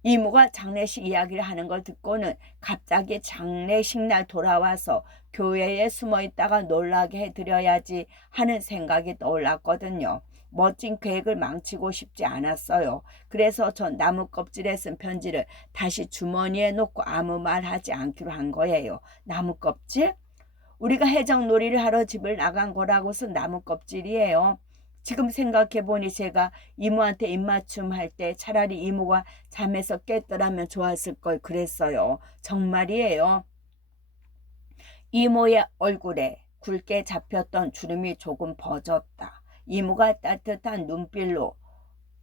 이모가 장례식 이야기를 하는 걸 듣고는 갑자기 장례식 날 돌아와서 교회에 숨어 있다가 놀라게 해드려야지 하는 생각이 떠올랐거든요. 멋진 계획을 망치고 싶지 않았어요. 그래서 전 나무 껍질에 쓴 편지를 다시 주머니에 놓고 아무 말 하지 않기로 한 거예요. 나무 껍질? 우리가 해적놀이를 하러 집을 나간 거라고 쓴 나무 껍질이에요. 지금 생각해보니 제가 이모한테 입맞춤 할 때 차라리 이모가 잠에서 깼더라면 좋았을 걸 그랬어요. 정말이에요. 이모의 얼굴에 굵게 잡혔던 주름이 조금 퍼졌다. 이모가 따뜻한 눈빛로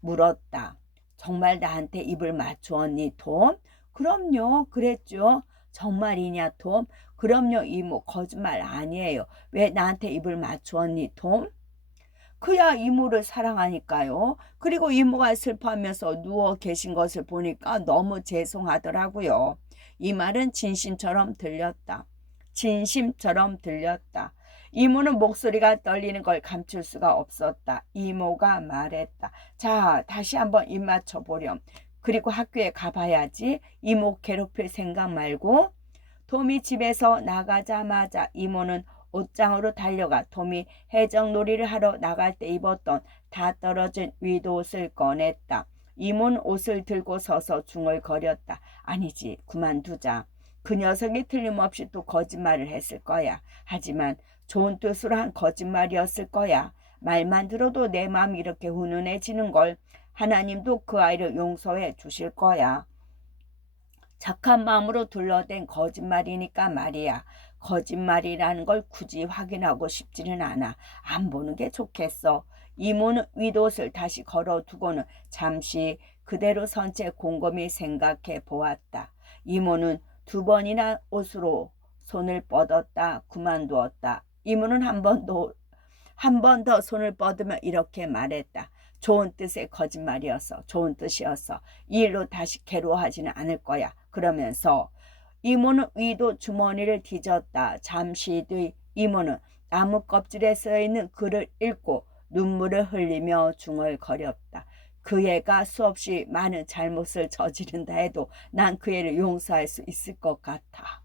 물었다. 정말 나한테 입을 맞추었니, 톰? 그럼요, 그랬죠. 정말이냐, 톰? 그럼요, 이모. 거짓말 아니에요. 왜 나한테 입을 맞추었니, 톰? 그야 이모를 사랑하니까요. 그리고 이모가 슬퍼하면서 누워 계신 것을 보니까 너무 죄송하더라고요. 이 말은 진심처럼 들렸다. 진심처럼 들렸다. 이모는 목소리가 떨리는 걸 감출 수가 없었다. 이모가 말했다. 자, 다시 한번 입 맞춰보렴. 그리고 학교에 가봐야지. 이모 괴롭힐 생각 말고. 톰이 집에서 나가자마자 이모는 옷장으로 달려가 톰이 해적놀이를 하러 나갈 때 입었던 다 떨어진 윗옷을 꺼냈다. 이모는 옷을 들고 서서 중얼거렸다. 아니지, 그만두자. 그 녀석이 틀림없이 또 거짓말을 했을 거야. 하지만 좋은 뜻으로 한 거짓말이었을 거야. 말만 들어도 내 마음이 이렇게 훈훈해지는 걸. 하나님도 그 아이를 용서해 주실 거야. 착한 마음으로 둘러댄 거짓말이니까 말이야. 거짓말이라는 걸 굳이 확인하고 싶지는 않아. 안 보는 게 좋겠어. 이모는 윗옷을 다시 걸어두고는 잠시 그대로 선 채 곰곰이 생각해 보았다. 이모는 2번이나 옷으로 손을 뻗었다 그만두었다. 이모는 한 번 더 손을 뻗으며 이렇게 말했다. 좋은 뜻의 거짓말이었어. 좋은 뜻이었어. 이 일로 다시 괴로워하지는 않을 거야. 그러면서 이모는 위도 주머니를 뒤졌다. 잠시 뒤 이모는 나무 껍질에 써있는 글을 읽고 눈물을 흘리며 중얼거렸다. 그 애가 수없이 많은 잘못을 저지른다 해도 난 그 애를 용서할 수 있을 것 같아.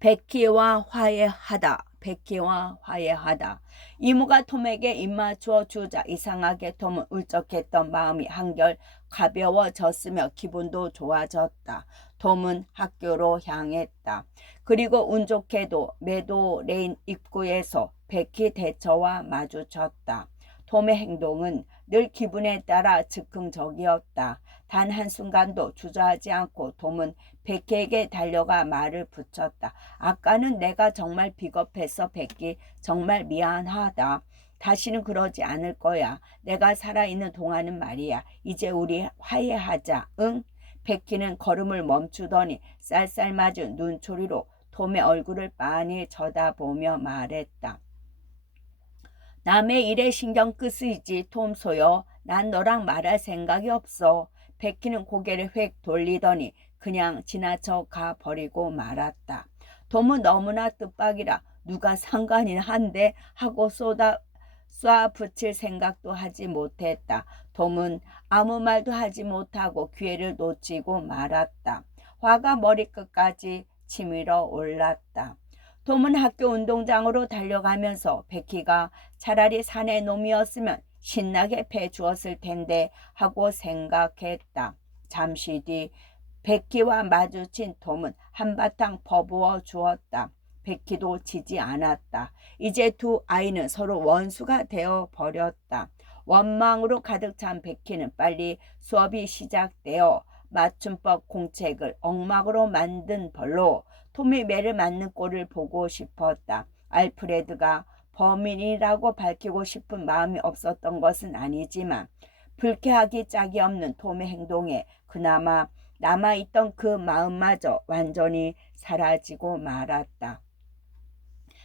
베키와 화해하다. 베키와 화해하다. 이모가 톰에게 입맞추어 주자 이상하게 톰은 울적했던 마음이 한결 가벼워졌으며 기분도 좋아졌다. 톰은 학교로 향했다. 그리고 운 좋게도 메도 레인 입구에서 베키 대처와 마주쳤다. 톰의 행동은 늘 기분에 따라 즉흥적이었다. 단 한순간도 주저하지 않고 톰은 베키에게 달려가 말을 붙였다. 아까는 내가 정말 비겁했어, 베키. 정말 미안하다. 다시는 그러지 않을 거야. 내가 살아있는 동안은 말이야. 이제 우리 화해하자. 응? 베키는 걸음을 멈추더니 쌀쌀맞은 눈초리로 톰의 얼굴을 빤히 쳐다보며 말했다. 남의 일에 신경 끄쓰이지 톰 소여. 난 너랑 말할 생각이 없어. 베키는 고개를 휙 돌리더니 그냥 지나쳐 가버리고 말았다. 톰은 너무나 뜻밖이라 누가 상관이나 한데 하고 쏘아 붙일 생각도 하지 못했다. 톰은 아무 말도 하지 못하고 기회를 놓치고 말았다. 화가 머리끝까지 치밀어 올랐다. 톰은 학교 운동장으로 달려가면서 베키가 차라리 사내 놈이었으면 신나게 패주었을 텐데 하고 생각했다. 잠시 뒤 베키와 마주친 톰은 한바탕 퍼부어 주었다. 베키도 지지 않았다. 이제 두 아이는 서로 원수가 되어 버렸다. 원망으로 가득 찬 베키는 빨리 수업이 시작되어 맞춤법 공책을 엉망으로 만든 벌로 톰이 매를 맞는 꼴을 보고 싶었다. 알프레드가 범인이라고 밝히고 싶은 마음이 없었던 것은 아니지만 불쾌하기 짝이 없는 톰의 행동에 그나마 남아있던 그 마음마저 완전히 사라지고 말았다.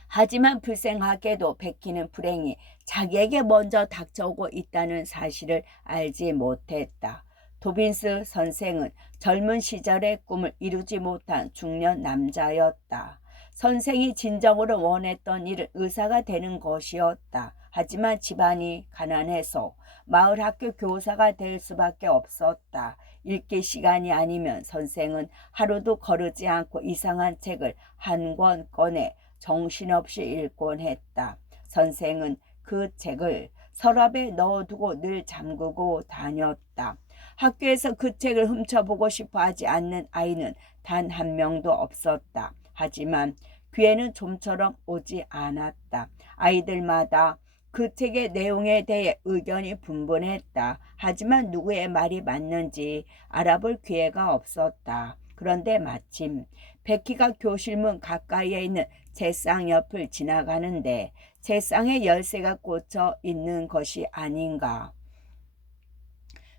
하지만 불행하게도 베키는 불행이 자기에게 먼저 닥쳐오고 있다는 사실을 알지 못했다. 도빈스 선생은 젊은 시절의 꿈을 이루지 못한 중년 남자였다. 선생이 진정으로 원했던 일은 의사가 되는 것이었다. 하지만 집안이 가난해서 마을 학교 교사가 될 수밖에 없었다. 읽기 시간이 아니면 선생은 하루도 거르지 않고 이상한 책을 한 권 꺼내 정신없이 읽곤 했다. 선생은 그 책을 서랍에 넣어두고 늘 잠그고 다녔다. 학교에서 그 책을 훔쳐보고 싶어 하지 않는 아이는 단 한 명도 없었다. 하지만 귀에는 좀처럼 오지 않았다. 아이들마다 그 책의 내용에 대해 의견이 분분했다. 하지만 누구의 말이 맞는지 알아볼 기회가 없었다. 그런데 마침 베키가 교실문 가까이에 있는 책상 옆을 지나가는데 책상에 열쇠가 꽂혀 있는 것이 아닌가.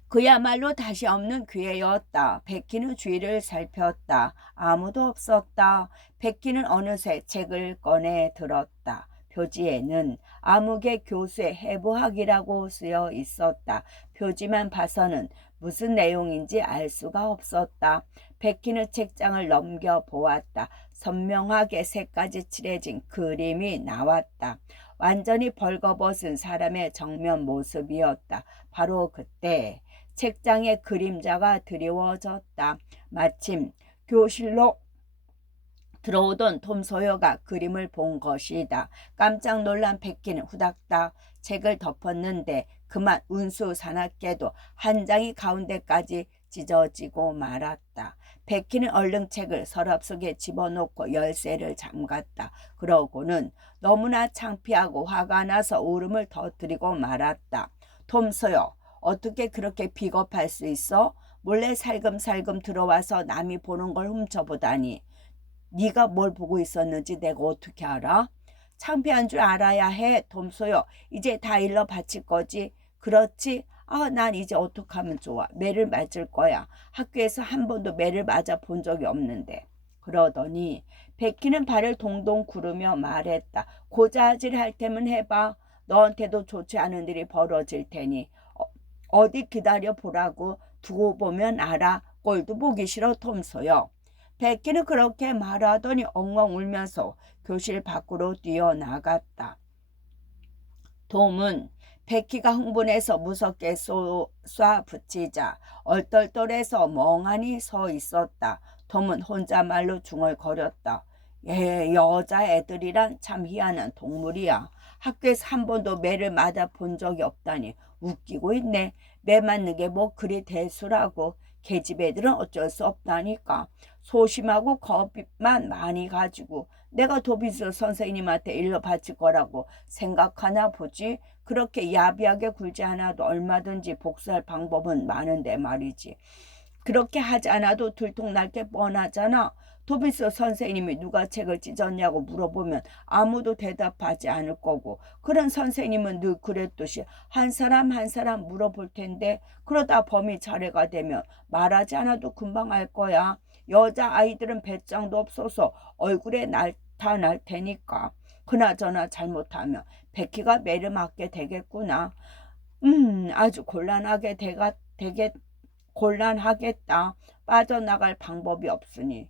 그야말로 다시 없는 기회였다. 베키는 주위를 살폈다. 아무도 없었다. 베키는 어느새 책을 꺼내 들었다. 표지에는 아무개 교수의 해부학이라고 쓰여 있었다. 표지만 봐서는 무슨 내용인지 알 수가 없었다. 베키는 책장을 넘겨보았다. 선명하게 색까지 칠해진 그림이 나왔다. 완전히 벌거벗은 사람의 정면 모습이었다. 바로 그때 책장의 그림자가 드리워졌다. 마침 교실로 들어오던 톰 소여가 그림을 본 것이다. 깜짝 놀란 베키는 후닥닥 책을 덮었는데 그만 운수 사납게도 한 장이 가운데까지 찢어지고 말았다. 베키는 얼른 책을 서랍 속에 집어넣고 열쇠를 잠갔다. 그러고는 너무나 창피하고 화가 나서 울음을 터뜨리고 말았다. 톰 소요, 어떻게 그렇게 비겁할 수 있어? 몰래 살금살금 들어와서 남이 보는 걸 훔쳐보다니. 네가 뭘 보고 있었는지 내가 어떻게 알아? 창피한 줄 알아야 해, 톰 소요. 이제 다 일러 바칠 거지. 그렇지? 난 이제 어떡하면 좋아. 매를 맞을 거야. 학교에서 한 번도 매를 맞아 본 적이 없는데. 그러더니 베키는 발을 동동 구르며 말했다. 고자질 할 테면 해봐. 너한테도 좋지 않은 일이 벌어질 테니. 어디 기다려 보라고. 두고 보면 알아. 꼴도 보기 싫어, 톰 소요. 베키는 그렇게 말하더니 엉엉 울면서 교실 밖으로 뛰어나갔다. 톰은 베키가 흥분해서 무섭게 쏴붙이자 얼떨떨해서 멍하니 서 있었다. 톰은 혼자말로 중얼거렸다. 여자애들이란 참 희한한 동물이야. 학교에서 한 번도 매를 맞아 본 적이 없다니 웃기고 있네. 매 맞는 게 뭐 그리 대수라고. 계집 애들은 어쩔 수 없다니까. 소심하고 겁만 많이 가지고 내가 도비스 선생님한테 일러 바칠 거라고 생각하나 보지. 그렇게 야비하게 굴지 않아도 얼마든지 복수할 방법은 많은데 말이지. 그렇게 하지 않아도 들통날 게 뻔하잖아. 도비스 선생님이 누가 책을 찢었냐고 물어보면 아무도 대답하지 않을 거고, 그런 선생님은 늘 그랬듯이 한 사람 한 사람 물어볼 텐데, 그러다 범이 차례가 되면 말하지 않아도 금방 알 거야. 여자아이들은 배짱도 없어서 얼굴에 나타날 테니까. 그나저나 잘못하면 베키가 매를 맞게 되겠구나. 아주 곤란하겠다. 빠져나갈 방법이 없으니.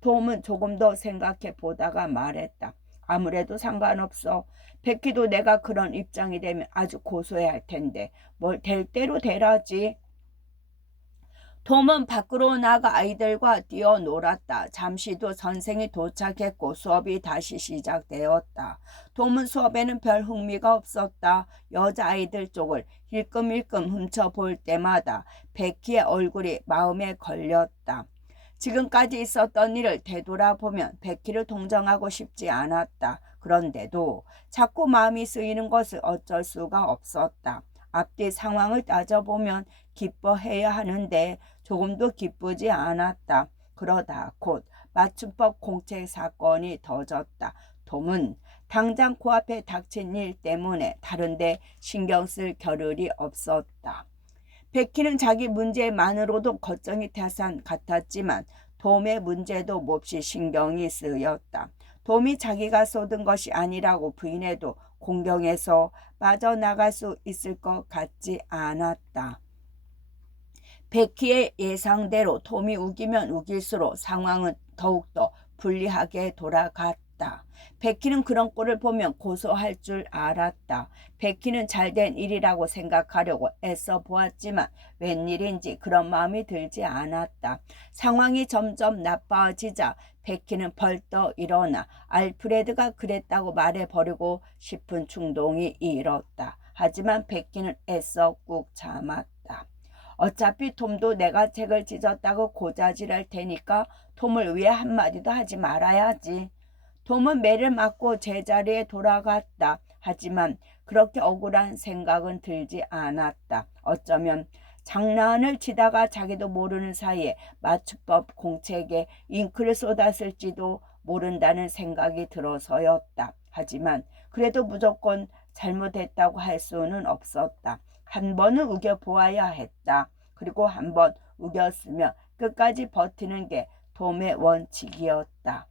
톰은 조금 더 생각해 보다가 말했다. 아무래도 상관없어. 베키도 내가 그런 입장이 되면 아주 고소해할 텐데 뭘 될 대로 되라지. 톰은 밖으로 나가 아이들과 뛰어놀았다. 잠시 후 선생이 도착했고 수업이 다시 시작되었다. 톰은 수업에는 별 흥미가 없었다. 여자아이들 쪽을 힐끔힐끔 훔쳐볼 때마다 베키의 얼굴이 마음에 걸렸다. 지금까지 있었던 일을 되돌아보면 베키를 동정하고 싶지 않았다. 그런데도 자꾸 마음이 쓰이는 것을 어쩔 수가 없었다. 앞뒤 상황을 따져보면 기뻐해야 하는데 조금도 기쁘지 않았다. 그러다 곧 맞춤법 공책 사건이 터졌다. 톰은 당장 코앞에 닥친 일 때문에 다른데 신경 쓸 겨를이 없었다. 베키는 자기 문제만으로도 걱정이 태산 같았지만 톰의 문제도 몹시 신경이 쓰였다. 톰이 자기가 쏟은 것이 아니라고 부인해도 공경에서 빠져나갈 수 있을 것 같지 않았다. 베키의 예상대로 톰이 우기면 우길수록 상황은 더욱더 불리하게 돌아갔다. 베키는 그런 꼴을 보면 고소할 줄 알았다. 베키는 잘된 일이라고 생각하려고 애써 보았지만 웬일인지 그런 마음이 들지 않았다. 상황이 점점 나빠지자 베키는 벌떡 일어나 알프레드가 그랬다고 말해버리고 싶은 충동이 일었다. 하지만 베키는 애써 꾹 참았다. 어차피 톰도 내가 책을 찢었다고 고자질할 테니까 톰을 위해 한마디도 하지 말아야지. 톰은 매를 맞고 제자리에 돌아갔다. 하지만 그렇게 억울한 생각은 들지 않았다. 어쩌면 장난을 치다가 자기도 모르는 사이에 맞춤법 공책에 잉크를 쏟았을지도 모른다는 생각이 들어서였다. 하지만 그래도 무조건 잘못했다고 할 수는 없었다. 한 번은 우겨보아야 했다. 그리고 한 번 우겼으면 끝까지 버티는 게 톰의 원칙이었다.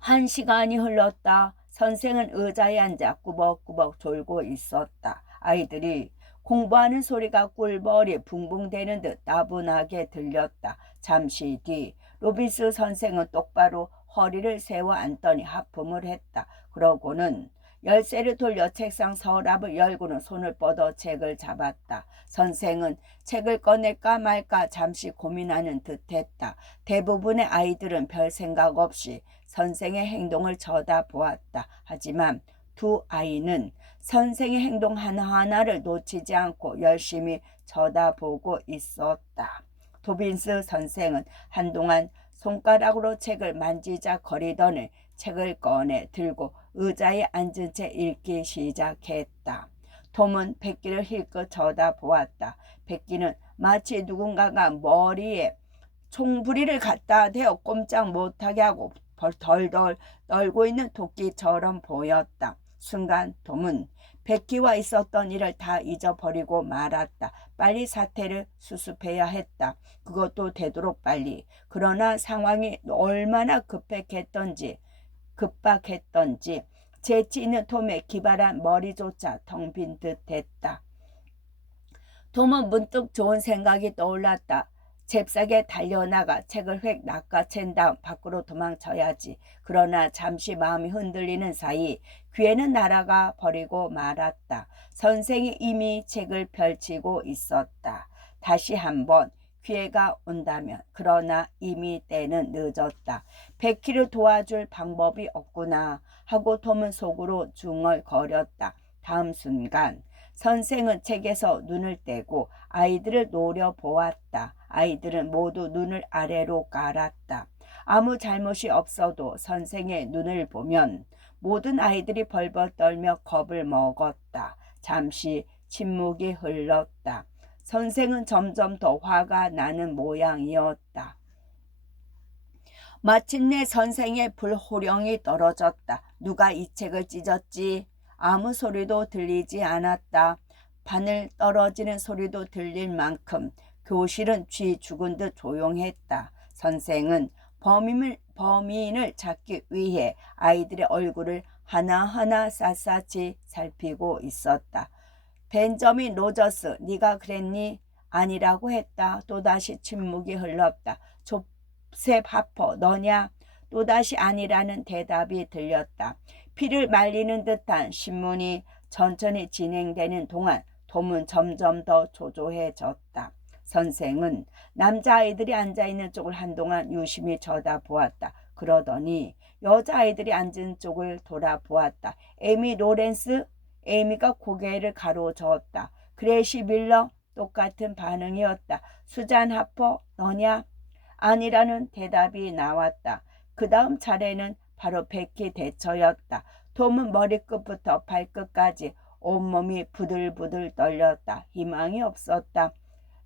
1시간이 흘렀다. 선생은 의자에 앉아 꾸벅꾸벅 졸고 있었다. 아이들이 공부하는 소리가 꿀벌이 붕붕대는 듯 나분하게 들렸다. 잠시 뒤 로비스 선생은 똑바로 허리를 세워 앉더니 하품을 했다. 그러고는 열쇠를 돌려 책상 서랍을 열고는 손을 뻗어 책을 잡았다. 선생은 책을 꺼낼까 말까 잠시 고민하는 듯했다. 대부분의 아이들은 별 생각 없이 선생의 행동을 쳐다보았다. 하지만 두 아이는 선생의 행동 하나하나를 놓치지 않고 열심히 쳐다보고 있었다. 도빈스 선생은 한동안 손가락으로 책을 만지작거리더니 책을 꺼내 들고 의자에 앉은 채 읽기 시작했다. 톰은 백기를 힐끗 쳐다보았다. 백기는 마치 누군가가 머리에 총부리를 갖다 대어 꼼짝 못하게 하고 덜덜 떨고 있는 토끼처럼 보였다. 순간 톰은 백기와 있었던 일을 다 잊어버리고 말았다. 빨리 사태를 수습해야 했다. 그것도 되도록 빨리. 그러나 상황이 얼마나 급박했던지 재치 있는 톰의 기발한 머리조차 텅 빈 듯했다. 톰은 문득 좋은 생각이 떠올랐다. 잽싸게 달려나가 책을 휙 낚아챈 다음 밖으로 도망쳐야지. 그러나 잠시 마음이 흔들리는 사이 귀에는 날아가 버리고 말았다. 선생이 이미 책을 펼치고 있었다. 다시 한번 기회가 온다면. 그러나 이미 때는 늦었다. 베키를 도와줄 방법이 없구나 하고 톰은 속으로 중얼거렸다. 다음 순간 선생은 책에서 눈을 떼고 아이들을 노려보았다. 아이들은 모두 눈을 아래로 깔았다. 아무 잘못이 없어도 선생의 눈을 보면 모든 아이들이 벌벌 떨며 겁을 먹었다. 잠시 침묵이 흘렀다. 선생은 점점 더 화가 나는 모양이었다. 마침내 선생의 불호령이 떨어졌다. 누가 이 책을 찢었지? 아무 소리도 들리지 않았다. 바늘 떨어지는 소리도 들릴 만큼 교실은 쥐 죽은 듯 조용했다. 선생은 범인을 찾기 위해 아이들의 얼굴을 하나하나 샅샅이 살피고 있었다. 벤저민 로저스, 네가 그랬니? 아니라고 했다. 또다시 침묵이 흘렀다. 조셉 하퍼, 너냐? 또다시 아니라는 대답이 들렸다. 피를 말리는 듯한 신문이 천천히 진행되는 동안 톰은 점점 더 초조해졌다. 선생은 남자아이들이 앉아있는 쪽을 한동안 유심히 쳐다보았다. 그러더니 여자아이들이 앉은 쪽을 돌아보았다. 에미 로렌스? 에미가 고개를 가로저었다. 그레이시 밀러? 똑같은 반응이었다. 수잔 하퍼? 너냐? 아니라는 대답이 나왔다. 그 다음 차례는 바로 베키 대처였다. 톰은 머리끝부터 발끝까지 온몸이 부들부들 떨렸다. 희망이 없었다.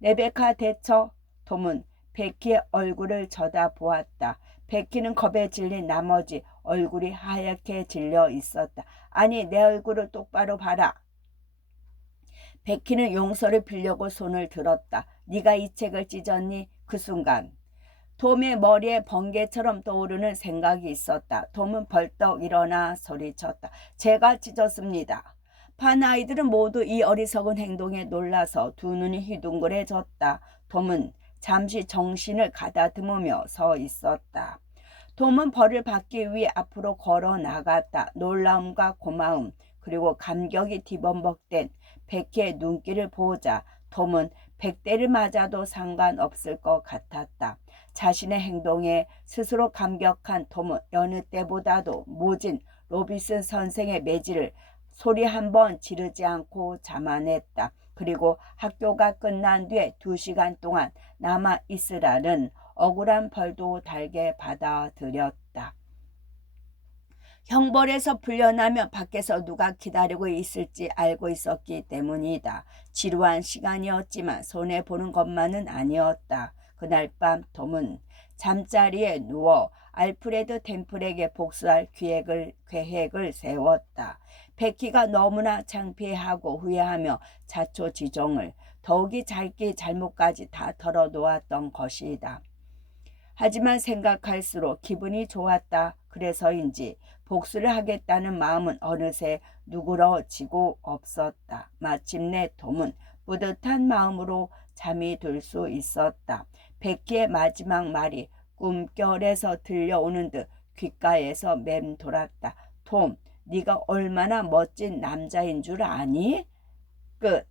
레베카 대처? 톰은 베키의 얼굴을 쳐다보았다. 베키는 겁에 질린 나머지 얼굴이 하얗게 질려 있었다. 아니, 내 얼굴을 똑바로 봐라. 베키는 용서를 빌려고 손을 들었다. 네가 이 책을 찢었니? 그 순간 톰의 머리에 번개처럼 떠오르는 생각이 있었다. 톰은 벌떡 일어나 소리쳤다. 제가 찢었습니다. 반 아이들은 모두 이 어리석은 행동에 놀라서 두 눈이 휘둥그레졌다. 톰은 잠시 정신을 가다듬으며 서 있었다. 톰은 벌을 받기 위해 앞으로 걸어 나갔다. 놀라움과 고마움 그리고 감격이 뒤범벅된 베키의 눈길을 보자 톰은 100대를 맞아도 상관없을 것 같았다. 자신의 행동에 스스로 감격한 톰은 여느 때보다도 모진 로비슨 선생의 매질을 소리 한 번 지르지 않고 자만했다. 그리고 학교가 끝난 뒤에 2시간 동안 남아 있으라는 억울한 벌도 달게 받아들였다. 형벌에서 풀려나면 밖에서 누가 기다리고 있을지 알고 있었기 때문이다. 지루한 시간이었지만 손해보는 것만은 아니었다. 그날 밤 톰은 잠자리에 누워 알프레드 템플에게 복수할 계획을 세웠다. 베키가 너무나 창피해하고 후회하며 자초지종을 더욱이 자기 잘못까지 다 털어놓았던 것이다. 하지만 생각할수록 기분이 좋았다. 그래서인지 복수를 하겠다는 마음은 어느새 누그러지고 없었다. 마침내 톰은 뿌듯한 마음으로 잠이 들 수 있었다. 베키의 마지막 말이 꿈결에서 들려오는 듯 귓가에서 맴돌았다. 톰, 네가 얼마나 멋진 남자인 줄 아니? 끝.